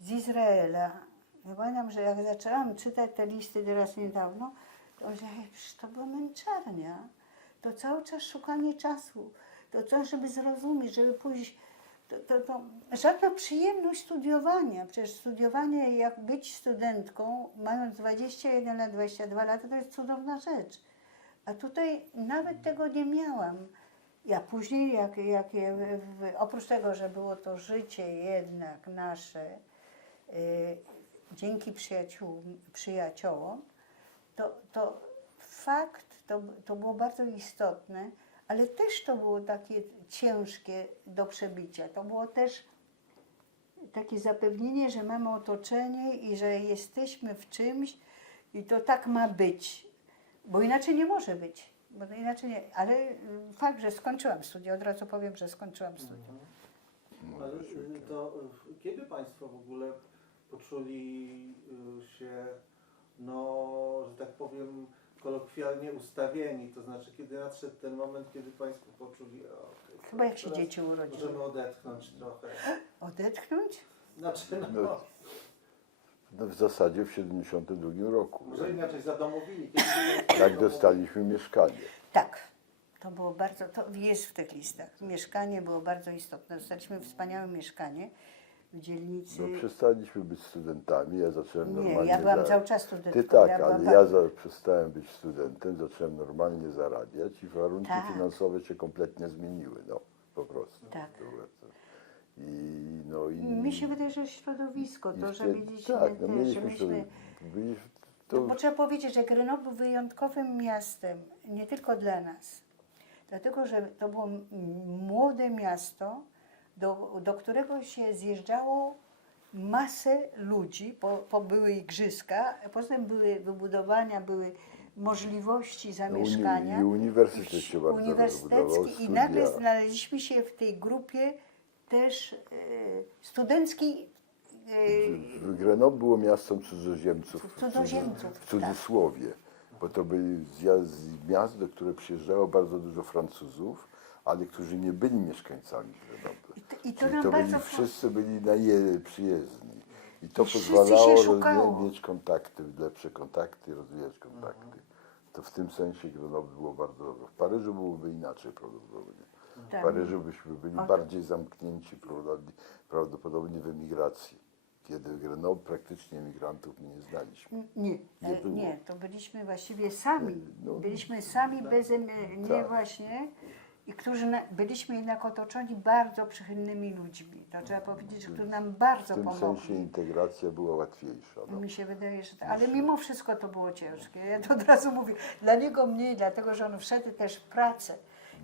z Izraela. Ja pamiętam, że jak zaczęłam czytać te listy teraz niedawno, to że to była męczarnia. To cały czas szukanie czasu. To coś, żeby zrozumieć, żeby pójść... To żadna przyjemność studiowania. Przecież studiowanie, jak być studentką, mając 21 lat, 22 lata, to jest cudowna rzecz. A tutaj nawet tego nie miałam. Ja później, oprócz tego, że było to życie jednak nasze, dzięki przyjaciołom, to fakt, to było bardzo istotne, ale też to było takie ciężkie do przebicia. To było też takie zapewnienie, że mamy otoczenie i że jesteśmy w czymś i to tak ma być, bo inaczej nie może być. Bo to inaczej nie, ale fakt, że skończyłam studia, od razu powiem, że skończyłam studia. Ale to kiedy Państwo w ogóle poczuli się, no, że tak powiem, kolokwialnie ustawieni? To znaczy, kiedy nadszedł ten moment, kiedy Państwo poczuli, okej, Chyba jak się teraz dzieci urodziły. możemy odetchnąć trochę. Odetchnąć? Znaczy, No, no w zasadzie w 72 roku. może inaczej zadomowili. Kiedy Tak dostaliśmy mieszkanie. Tak. To było bardzo, to jest w tych listach. Mieszkanie było bardzo istotne. Dostaliśmy wspaniałe mieszkanie w dzielnicy. No, przestaliśmy być studentami, ja zacząłem Nie, normalnie ja byłam za- cały czas studentką. Ty tak, Ja ale byłam ja przestałem być studentem, zacząłem normalnie zarabiać i warunki Tak. finansowe się kompletnie zmieniły, no po prostu. Tak. To było to. I Mi się wydaje, że środowisko, i to, że wtedy- widzieliśmy tak, no też, że mieliśmy myśmy... to, No, bo trzeba powiedzieć, że Grenoble był wyjątkowym miastem, nie tylko dla nas. Dlatego, że to było młode miasto, do którego się zjeżdżało masę ludzi, bo były igrzyska, potem były wybudowania, były możliwości zamieszkania. I uniwersytet się bardzo rozbudował, Uniwersytecki i nagle studia. znaleźliśmy się w tej grupie też studenckiej. W Grenoble było miastem cudzoziemców, Cudzoziemców, w cudzysłowie, bo to byli z miast, do których przyjeżdżało bardzo dużo Francuzów, ale którzy nie byli mieszkańcami Grenoble. I to Czyli nam to bardzo wszyscy byli przyjezdni. I to wszyscy pozwalało się szukało. mieć kontakty, lepsze kontakty, rozwijać kontakty. To w tym sensie Grenoble było bardzo dobre. W Paryżu byłoby inaczej prawdopodobnie. W Tak. Paryżu byśmy byli bardziej zamknięci prawdopodobnie w emigracji. Kiedy w Grenoble praktycznie emigrantów my nie znaliśmy. Nie, Nie było. nie, to byliśmy właściwie sami. No, Byliśmy sami, bez nie Tak. właśnie, i którzy byliśmy jednak otoczeni bardzo przychylnymi ludźmi. To trzeba powiedzieć, że którzy nam W bardzo tym sensie pomogli. integracja była łatwiejsza. No. Mi się wydaje, że ale mimo wszystko to było ciężkie. Ja to od razu mówię. Dla niego mniej, dlatego że on wszedł też w pracę.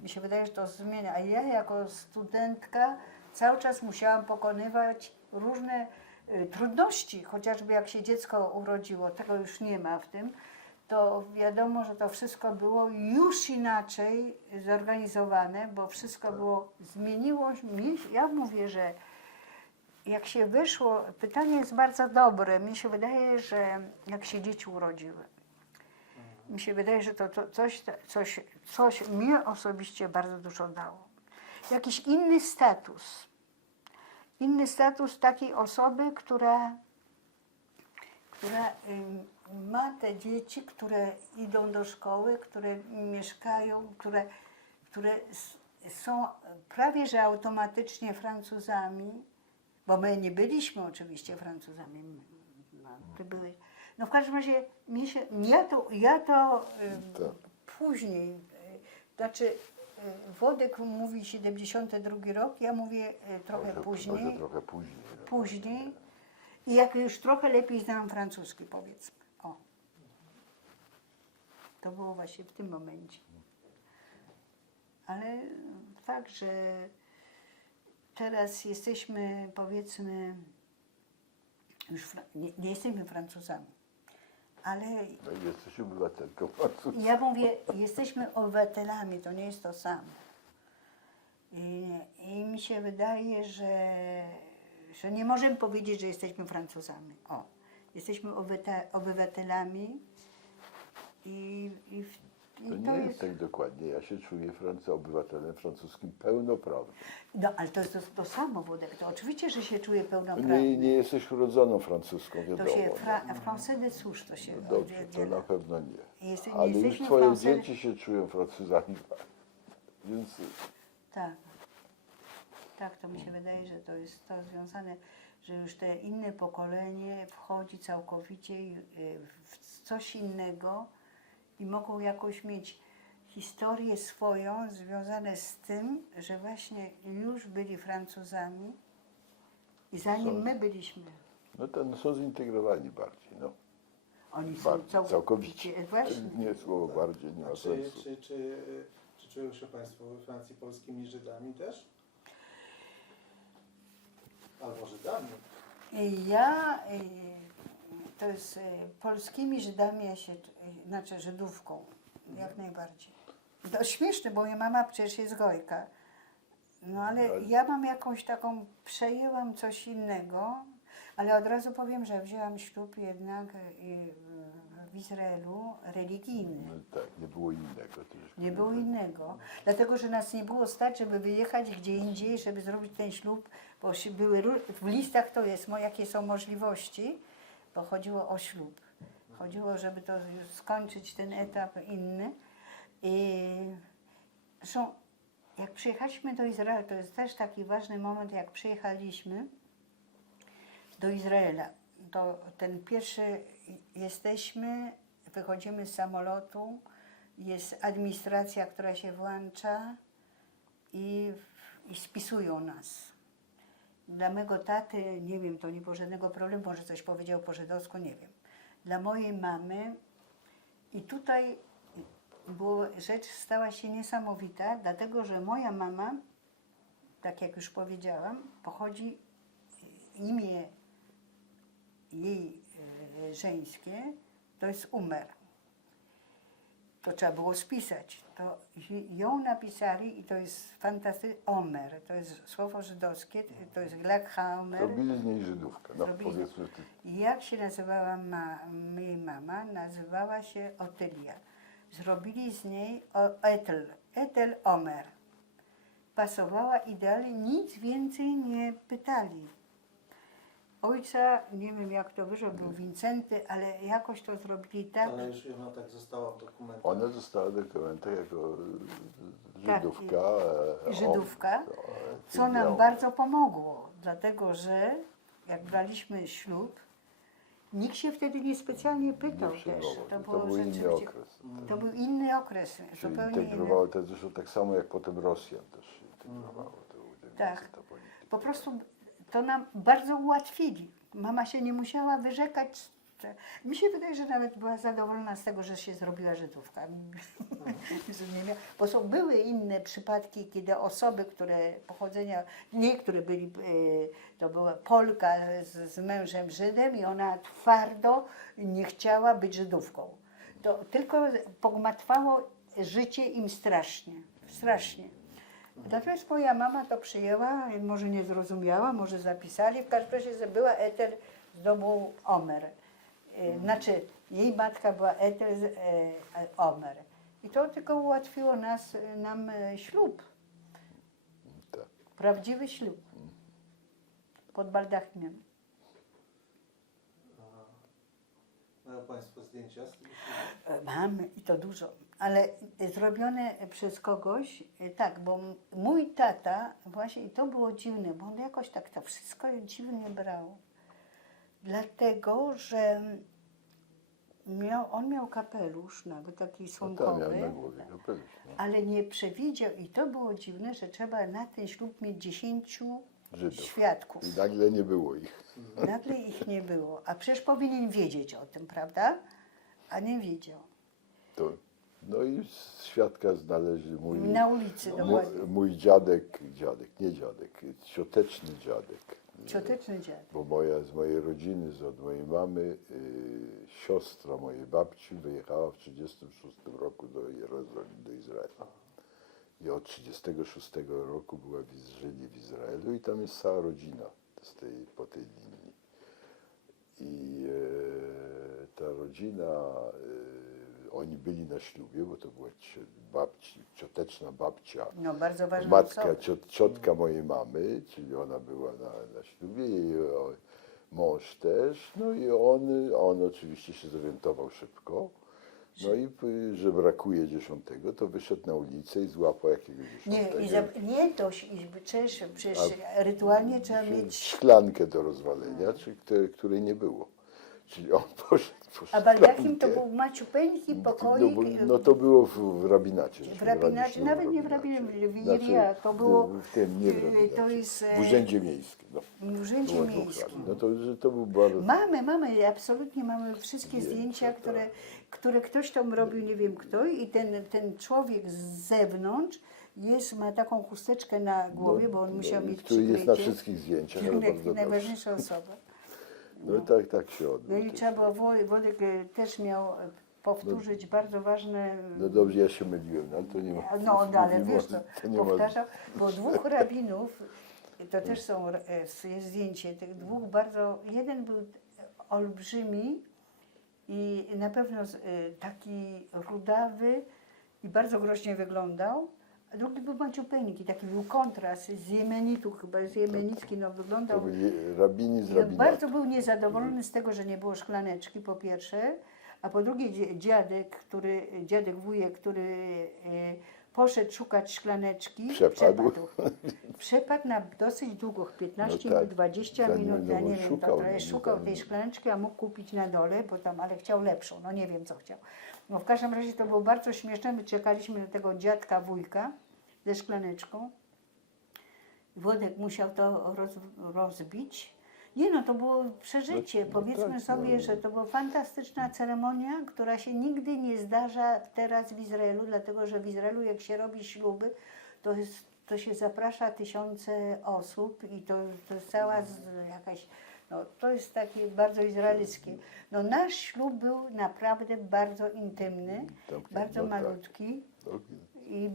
Mi się wydaje, że to zmienia. A ja jako studentka cały czas musiałam pokonywać różne trudności. Chociażby jak się dziecko urodziło, tego już nie ma w tym, to wiadomo, że to wszystko było już inaczej zorganizowane, bo wszystko było, zmieniło się. Ja mówię, że jak się wyszło, pytanie jest bardzo dobre. Mi się wydaje, że jak się dzieci urodziły, mi się wydaje, że to coś mnie osobiście bardzo dużo dało. Jakiś inny status takiej osoby, która ma te dzieci, które idą do szkoły, które mieszkają, które są prawie że automatycznie Francuzami, bo my nie byliśmy oczywiście Francuzami. Ty byłeś. No w każdym razie ja to Tak. później, znaczy Włodek mówi 72 rok, ja mówię trochę później. Może trochę później. No. Później. I jak już trochę lepiej znam francuski, powiedzmy. O. To było właśnie w tym momencie. Ale fakt, że teraz jesteśmy, powiedzmy, już nie jesteśmy Francuzami, ale No i jesteś obywatelką francuską. ja mówię, jesteśmy obywatelami, to nie jest to samo. I mi się wydaje, że nie możemy powiedzieć, że jesteśmy Francuzami. O, jesteśmy obywatelami i To nie jest tak dokładnie. Ja się czuję obywatelem francuskim pełnoprawnym. No, ale to jest to samo, Włodek. To oczywiście, że się czuję pełnoprawnie. Nie jesteś urodzoną francuską, To wiadomo. się, no. français de souche to się Dobrze, to oddziela. na pewno nie. Nie Ale już jesteśmy twoje Francuzami. dzieci się czują Francuzami. Więc Tak. Tak, to mi się wydaje, że to jest to związane, że już te inne pokolenie wchodzi całkowicie w coś innego i mogą jakoś mieć historię swoją związane z tym, że właśnie już byli Francuzami i zanim my byliśmy. no to są zintegrowani bardziej. No. Oni są Całkowicie. Właśnie. Nie słowo bardziej, nie ma Czy, sensu. czy, czy, czy Czy czują się Państwo we Francji polskimi Żydami też? Albo Żydami? Ja, to jest polskimi Żydami, ja się, znaczy Żydówką, jak najbardziej. To śmieszne, bo moja mama przecież jest Gojka. No ale ja mam jakąś taką, przejęłam coś innego, ale od razu powiem, że wzięłam ślub jednak w Izraelu religijny. No, tak, nie było innego. To już Nie było innego, dlatego że nas nie było stać, żeby wyjechać gdzie indziej, żeby zrobić ten ślub, bo były w listach to jest, jakie są możliwości, bo chodziło o ślub. Chodziło, żeby to już skończyć ten etap inny. I zresztą jak przyjechaliśmy do Izraela, to jest też taki ważny moment, jak przyjechaliśmy do Izraela, to ten pierwszy jesteśmy, wychodzimy z samolotu, jest administracja, która się włącza i spisują nas. Dla mego taty, nie wiem, to nie było żadnego problemu, może coś powiedział po żydowsku, nie wiem. Dla mojej mamy i tutaj rzecz stała się niesamowita, dlatego że moja mama, tak jak już powiedziałam, pochodzi, imię jej żeńskie to jest Umer. To trzeba było spisać. To ją napisali i to jest fantastyczne. Omer, to jest słowo żydowskie, to jest Glek HaOmer. Robili z niej Żydówkę. No, Zrobili. powiedzmy, I jak się nazywała jej mama? Nazywała się Otylia. Zrobili z niej Etel Omer. Pasowała idealnie, nic więcej nie pytali. Ojca, nie wiem jak to wyszło, był Wincenty, ale jakoś to zrobili tak. Ale już ona tak została w dokumentach. ona została dokumentem jako Tak, Żydówka. Żydówka, o, co nam miał- bardzo pomogło, dlatego że jak braliśmy ślub, nikt się wtedy niespecjalnie pytał nie też. przejmował. To był inny rzeczywiście- okres. To był inny okres, Czyli zupełnie inny. integrowało to zresztą tak samo jak potem Rosjan też się integrowało. Tak. Ta polityka. Po prostu to nam bardzo ułatwili. Mama się nie musiała wyrzekać. Mi się wydaje, że nawet była zadowolona z tego, że się zrobiła Żydówka. Że nie bo były inne przypadki, kiedy osoby, które pochodzenia, niektóre byli, to była Polka z mężem Żydem i ona twardo nie chciała być Żydówką. To tylko pogmatwało życie im strasznie, strasznie. Natomiast moja mama to przyjęła, może nie zrozumiała, może zapisali, w każdym razie że była Etel z domu Omer. Znaczy, jej matka była Etel Omer. I to tylko ułatwiło nam ślub. Tak. Prawdziwy ślub. Pod baldachimem. Mają Państwo zdjęcia z tego ślubu? Mamy i to dużo, ale zrobione przez kogoś, tak, bo mój tata, właśnie i to było dziwne, bo on jakoś tak to wszystko dziwnie brał. Dlatego, że on miał kapelusz, nawet taki No słomkowy, tam miał na głowie kapelusz. No. ale nie przewidział, i to było dziwne, że trzeba na ten ślub mieć 10 Żydów. świadków. I nagle nie było ich. Nagle ich nie było, a przecież powinien wiedzieć o tym, prawda? A nie wiedział. To, no i z świadka znaleźli Na ulicy dokładnie. mój dziadek, nie dziadek, cioteczny dziadek. Cioteczny dziad. Bo z mojej rodziny, od mojej mamy, siostra mojej babci wyjechała w 1936 roku do Jerozolimy, do Izraela. I od 1936 roku była żyli w Izraelu i tam jest cała rodzina po tej linii. I ta rodzina, oni byli na ślubie, bo to była cioteczna babcia, No bardzo ważna matka, osoba. ciotka mojej mamy, czyli ona była na ślubie, jej mąż też, no i on oczywiście się zorientował szybko, no i że brakuje 10, to wyszedł na ulicę i złapał jakiegoś 10. Nie to, przecież rytualnie trzeba mieć. Szklankę do rozwalenia, której nie było. Czyli on poszedł po A baldachim to szklankę. był maciupeńki pokoik. No to było w rabinacie. W rabinacie, nawet nie w rabinacie, w Iria, to było. W tym, nie w rabinacie, To jest w urzędzie miejskim. No. w urzędzie Było dwóch miejskim. rabin. No to był bardzo... Mamy, absolutnie mamy wszystkie zdjęcia, które które ktoś tam robił, nie wiem kto, i ten człowiek z zewnątrz ma taką chusteczkę na głowie, bo on musiał mieć który jest na przykrycie. wszystkich zdjęciach, ale bardzo dobrze. Najważniejsza osoba. No tak się odbył. No i trzeba było, Włodek też miał powtórzyć bardzo ważne... No dobrze, ja się myliłem, no, ale to nie ma... No, ale nie wiesz, to nie ma- powtarzał, bo dwóch rabinów, to też jest zdjęcie tych dwóch bardzo, jeden był olbrzymi i na pewno taki rudawy i bardzo groźnie wyglądał, a drugi był maciupeńki, taki był kontrast z Jemenitu, chyba z jemenicki, no To wyglądał... byli rabini z I rabinatu. bardzo był niezadowolony z tego, że nie było szklaneczki, po pierwsze, a po drugie dziadek wujek, który poszedł szukać szklaneczki, Przepadł. Przepadł na dosyć długo, 15 No tak. lub 20 Zanim minut, ja nie wiem, szukał, to trochę nie szukał tam. tej szklaneczki, a mógł kupić na dole, bo tam, ale chciał lepszą, no nie wiem co chciał. No w każdym razie to było bardzo śmieszne, my czekaliśmy na tego dziadka wujka ze szklaneczką. Włodek musiał to rozbić. Nie no, to było przeżycie. No Powiedzmy tak, sobie, no. że to była fantastyczna ceremonia, która się nigdy nie zdarza teraz w Izraelu, dlatego że w Izraelu jak się robi śluby, to się zaprasza tysiące osób i to jest cała jakaś, no to jest takie bardzo izraelskie. No nasz ślub był naprawdę bardzo intymny, Tak, bardzo no tak. malutki. No, I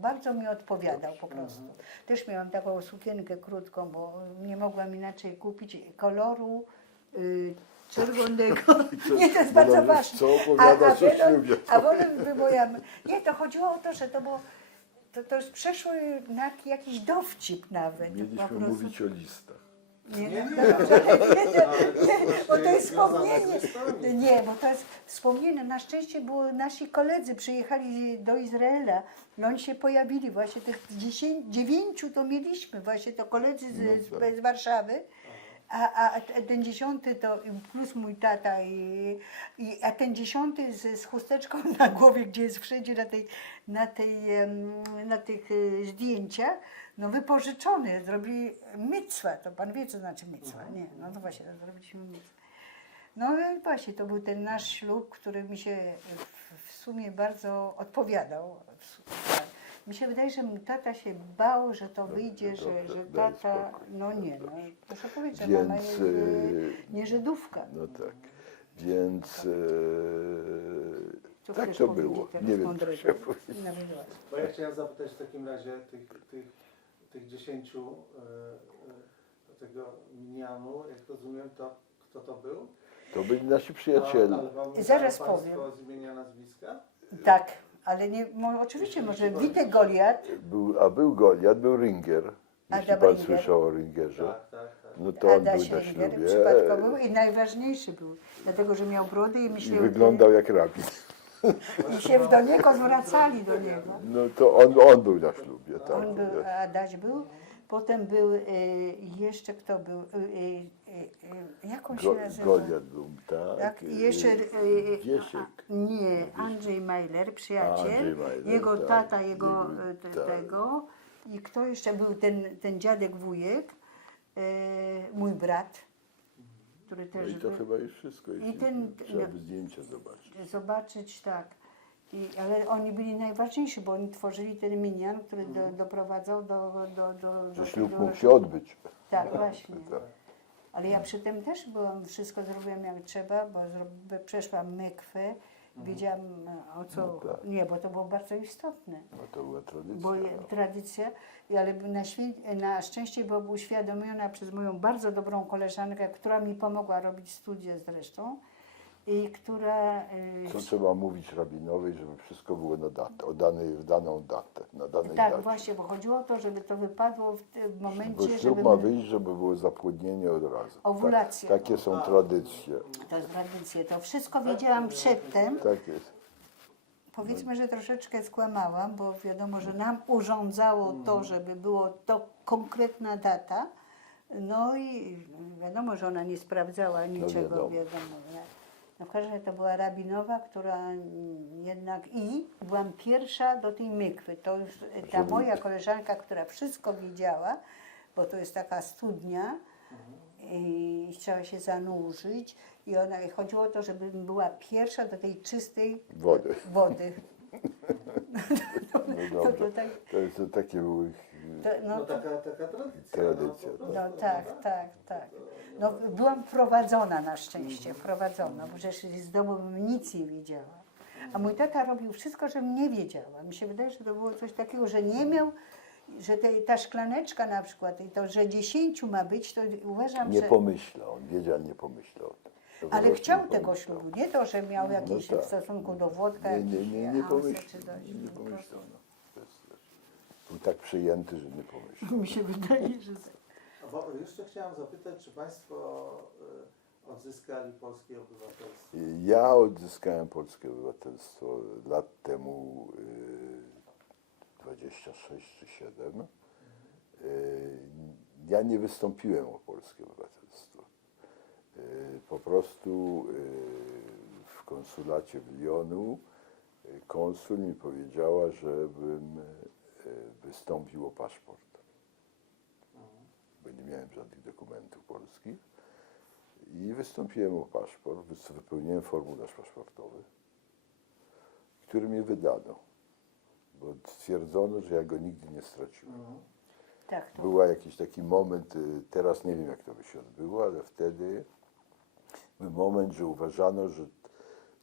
bardzo mi odpowiadał po prostu. Też miałam taką sukienkę krótką, bo nie mogłam inaczej kupić koloru czerwonego. Nie, to jest bo bardzo wiesz, ważne. co opowiadasz o ślubie. A potem wybojem. Nie, to chodziło o to, że to było, to już przeszło na jakiś dowcip nawet. Po Mieliśmy prostu. mówić o listach. Nie, Ale bo to jest związane z wspomnienie. listami. Nie, bo to jest wspomnienie. Na szczęście było, nasi koledzy przyjechali do Izraela i oni się pojawili. Właśnie tych 9 to mieliśmy, właśnie to koledzy z Warszawy. A ten 10 to plus mój tata a ten 10 z chusteczką na głowie, gdzie jest wszędzie na tych zdjęciach, no wypożyczony, zrobili mitzwa, to pan wie co znaczy mitzwa, nie, no to właśnie zrobiliśmy mitzwa. No i właśnie to był ten nasz ślub, który mi się w sumie bardzo odpowiadał. Mi się wydaje, że tata się bał, że to wyjdzie, że daj tata, spokój, no nie, no proszę powiedzieć, że Więc, mama jest nie Żydówka. No tak. Więc Co tak chcesz to powiedzieć było. teraz Nie wiem, co mądrego? chciałem powiedzieć. No więc Bo ja chciałem zapytać w takim razie tych 10 tego minianu, jak rozumiem, to kto to był? To byli nasi przyjaciele. Ale wam Zaraz państwo powiem. z imienia, nazwiska? tak, ale nie, oczywiście może Witek Goliat, Był Goliat, był Ringer. Jeśli Adam pan Ringer. słyszał o Ringerze. Tak. No to on Adaś był na Ringer, ślubie przypadkowo był i najważniejszy był, dlatego że miał brody i i myślę, wyglądał jak rabin. i się do niego zwracali do niego. No to on był na ślubie, tak. On był, Adaś był, potem był jeszcze kto był, jak on się nazywa? Goliat był, tak. Tak, i jeszcze Wiesiek. nie, Andrzej Majler, przyjaciel, Andrzej Majler, jego tak. tata, jego Tak. tego i kto jeszcze był ten dziadek wujek, mój brat, który No też i to był. chyba już wszystko. Jeśli trzeba no, by zdjęcia zobaczyć. Zobaczyć, tak. Ale oni byli najważniejsi, bo oni tworzyli ten minian, który doprowadzał Że ślub do- mógł się odbyć. Tak, właśnie. Tak. Ale ja przy tym też wszystko zrobiłam jak trzeba, bo przeszłam mykwę, wiedziałam o co, No tak. nie, bo to było bardzo istotne. No to była tradycja. Bo tradycja, ale na szczęście byłam uświadomiona przez moją bardzo dobrą koleżankę, która mi pomogła robić studia zresztą i która... Co trzeba mówić rabinowej, żeby wszystko było na datę, w daną datę, na danej tak, dacie. właśnie, bo chodziło o to, żeby to wypadło w Bo momencie, ślub żeby... ma wyjść, żeby było zapłodnienie od razu. Owulacja. Tak, takie są tradycje. To jest tradycja. To wszystko wiedziałam przedtem. Tak jest. Powiedzmy, że troszeczkę skłamałam, bo wiadomo, że nam urządzało to, żeby było to konkretna data. No i wiadomo, że ona nie sprawdzała niczego, wiadomo. No w każdym razie to była rabinowa, która jednak i byłam pierwsza do tej mykwy. To już ta moja koleżanka, która wszystko wiedziała, bo to jest taka studnia, i chciała się zanurzyć i chodziło o to, żebym była pierwsza do tej czystej wody. No dobrze. To tak, To takie były No to, taka tradycja. tradycja. No, po no prostu, tak, prawda? tak, tak. No, byłam wprowadzona na szczęście, wprowadzona, bo przecież z domu bym nic nie wiedziała. A mój tata robił wszystko, żebym nie wiedziała. Mi się wydaje, że to było coś takiego, że nie miał, że ta szklaneczka na przykład i to, że 10 ma być, to uważam, Nie że... pomyślał, on wiedział, nie pomyślał o tym. To po Ale prostu chciał nie tego pomyślał. ślubu, nie to, że miał jakieś tak. w stosunku do Włodka Nie jakieś pomyślał. czy coś. Nie Po prostu. pomyślał. No. To jest, był tak przyjęty, że nie pomyślał. Mi się wydaje, że... Bo jeszcze chciałem zapytać, czy Państwo odzyskali polskie obywatelstwo? Ja odzyskałem polskie obywatelstwo lat temu 26 czy 7. Ja nie wystąpiłem o polskie obywatelstwo. Po prostu w konsulacie w Lyonu konsul mi powiedziała, żebym wystąpił o paszport, bo nie miałem żadnych dokumentów polskich. I wystąpiłem o paszport, wypełniłem formularz paszportowy, który mi wydano, bo stwierdzono, że ja go nigdy nie straciłem. Tak, to Był jakiś taki moment, teraz nie wiem jak to by się odbyło, ale wtedy był moment, że uważano, że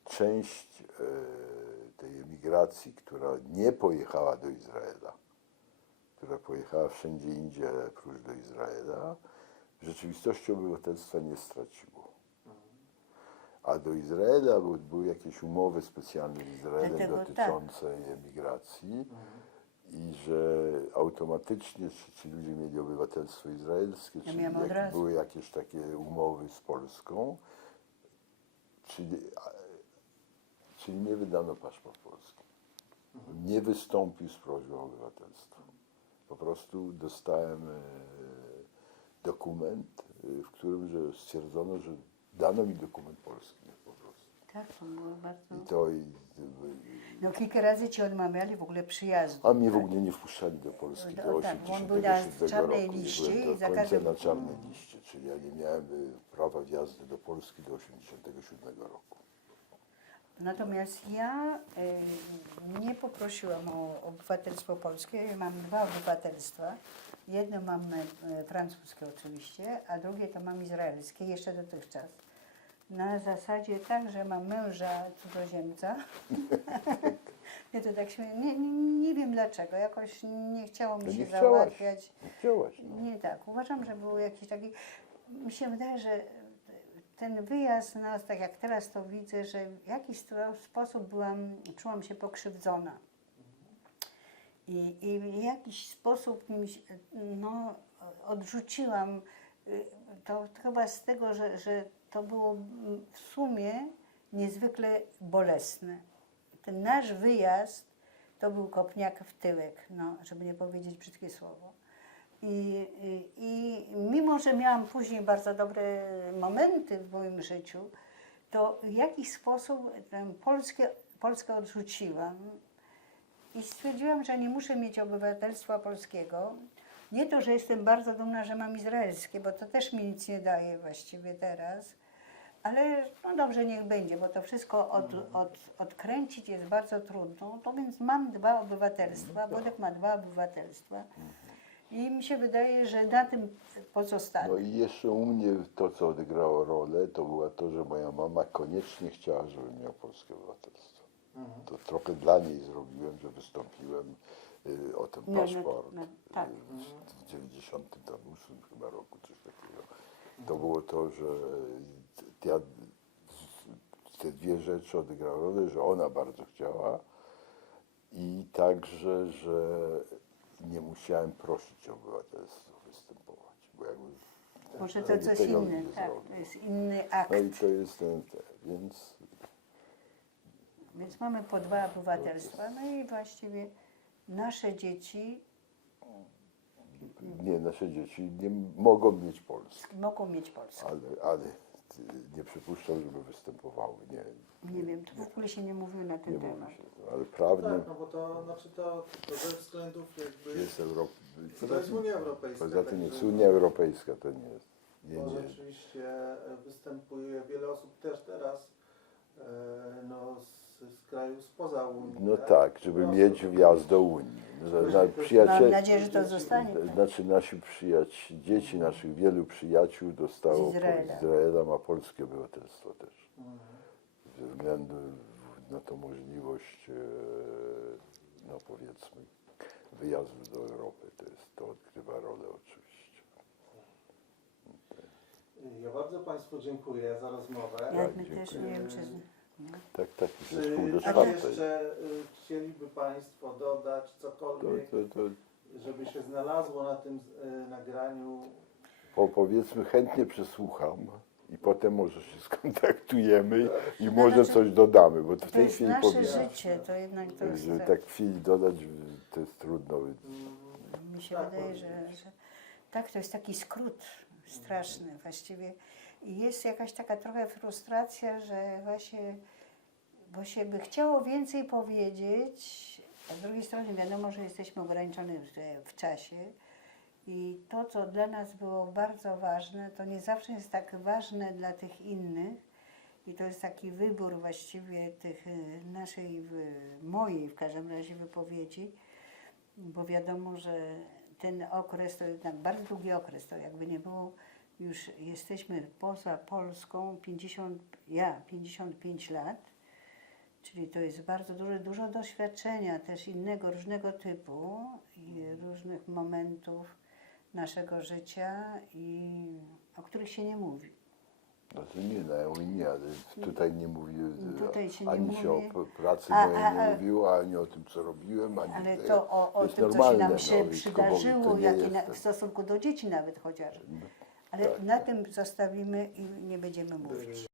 część tej emigracji, która nie pojechała do Izraela, która pojechała wszędzie indziej, ale prócz do Izraela, w rzeczywistości obywatelstwa nie straciło. A do Izraela były jakieś umowy specjalne z Izraelem Dlatego dotyczące emigracji i że automatycznie ci ludzie mieli obywatelstwo izraelskie, Ja czyli miałam od razu. były jakieś takie umowy z Polską, czyli nie wydano paszport polski. Nie wystąpił z prośbą o obywatelstwo. Po prostu dostałem dokument, w którym że stwierdzono, że dano mi dokument polski. Po prostu. tak, to było bardzo... I No kilka razy ci odmawiali w ogóle przyjazdu. a mnie w tak? ogóle nie wpuszczali do Polski No do tak, bo on 87 był na czarnej roku. liście Byłem i do za końca każdym- na czarnej liście, czyli ja nie miałem prawa wjazdu do Polski do 87 roku. Natomiast ja nie poprosiłam o obywatelstwo polskie. Ja mam 2 obywatelstwa. Jedno mam francuskie oczywiście, a drugie to mam izraelskie, jeszcze dotychczas. Na zasadzie tak, że mam męża cudzoziemca. Ja to tak się, nie wiem dlaczego, jakoś nie chciało mi No się nie chciałaś. załatwiać. Nie chciałaś. No. Nie tak. Uważam, że był jakiś taki. Mi się wydaje, że ten wyjazd nas, tak jak teraz to widzę, że w jakiś sposób czułam się pokrzywdzona. I w jakiś sposób odrzuciłam to chyba z tego, że to było w sumie niezwykle bolesne. Ten nasz wyjazd to był kopniak w tyłek, no, żeby nie powiedzieć brzydkie słowo. I mimo, że miałam później bardzo dobre momenty w moim życiu, to w jakiś sposób Polskę odrzuciłam i stwierdziłam, że nie muszę mieć obywatelstwa polskiego. Nie to, że jestem bardzo dumna, że mam izraelskie, bo to też mi nic nie daje właściwie teraz, ale no dobrze, niech będzie, bo to wszystko odkręcić jest bardzo trudno. To więc mam 2 obywatelstwa, Włodek ma 2 obywatelstwa. I mi się wydaje, że na tym pozostanę. No i jeszcze u mnie to, co odegrało rolę, to było to, że moja mama koniecznie chciała, żebym miał polskie obywatelstwo. To trochę dla niej zrobiłem, że wystąpiłem o ten paszport tak. w 98 chyba roku, coś takiego. To było to, że te 2 rzeczy odegrały rolę, że ona bardzo chciała i także, że nie musiałem prosić o obywatelstwo występować, bo jakby Może to coś tego inne, nie tak, zrobił. to jest inny akt. No i to jest więc Więc mamy po 2 obywatelstwa, no i właściwie nasze dzieci nie, nasze dzieci nie mogą mieć Polski, mogą mieć Polskę. ale nie przypuszczam, żeby występowały, Nie wiem, tu w ogóle się nie mówiło na ten nie temat. mówi się, ale prawnie Tak, no bo to znaczy to ze względów jakby... jest Europa. To jest Unia Europejska. Poza tym jest także- Unia Europejska, to nie jest. Nie, Bo nie. rzeczywiście występuje wiele osób też teraz no, z krajów spoza Unii. No tak? tak, żeby Po mieć prostu. wjazd do Unii. Żeby Mam nadzieję, że to zostanie. Tak? Znaczy nasi dzieci naszych wielu przyjaciół dostało Z Izraela. Izraela, ma polskie obywatelstwo też. Mhm. Ze względu na tą możliwość, no powiedzmy, wyjazdu do Europy. To odgrywa rolę oczywiście. Ja bardzo Państwu dziękuję za rozmowę. Jak my dziękuję. też, nie wiem, czy... Taki Czy zespół do coś czwartej. jeszcze chcieliby Państwo dodać cokolwiek, żeby się znalazło na tym nagraniu? Powiedzmy, chętnie przesłucham i potem może się skontaktujemy i No może znaczy, coś dodamy, bo w To tej jest chwili nasze powiem, życie, to jednak to jest... że tak. tak w chwili dodać to jest trudno. Mi się Tak, wydaje, oczywiście. że tak, to jest taki skrót straszny właściwie. I jest jakaś taka trochę frustracja, że właśnie, bo się by chciało więcej powiedzieć, a z drugiej strony wiadomo, że jesteśmy ograniczeni w czasie. I to, co dla nas było bardzo ważne, to nie zawsze jest tak ważne dla tych innych. I to jest taki wybór właściwie tych mojej w każdym razie wypowiedzi, bo wiadomo, że ten okres to jednak bardzo długi okres, to jakby nie było, już jesteśmy poza Polską 55 lat, czyli to jest bardzo dużo doświadczenia też innego, różnego typu i różnych momentów naszego życia, i o których się nie mówi. Znaczy nie, nie, ale tutaj nie mówię, Tutaj się nie ani się o mówi. pracy A- mojej a- nie mówiło, ani o tym, co robiłem, ani Ale tego. to o jest tym, co się normalne, nam się no, wojskowowi przydarzyło, to nie jakie jest w stosunku do dzieci nawet chociażby. Ale tak. na tym zostawimy i nie będziemy mówić.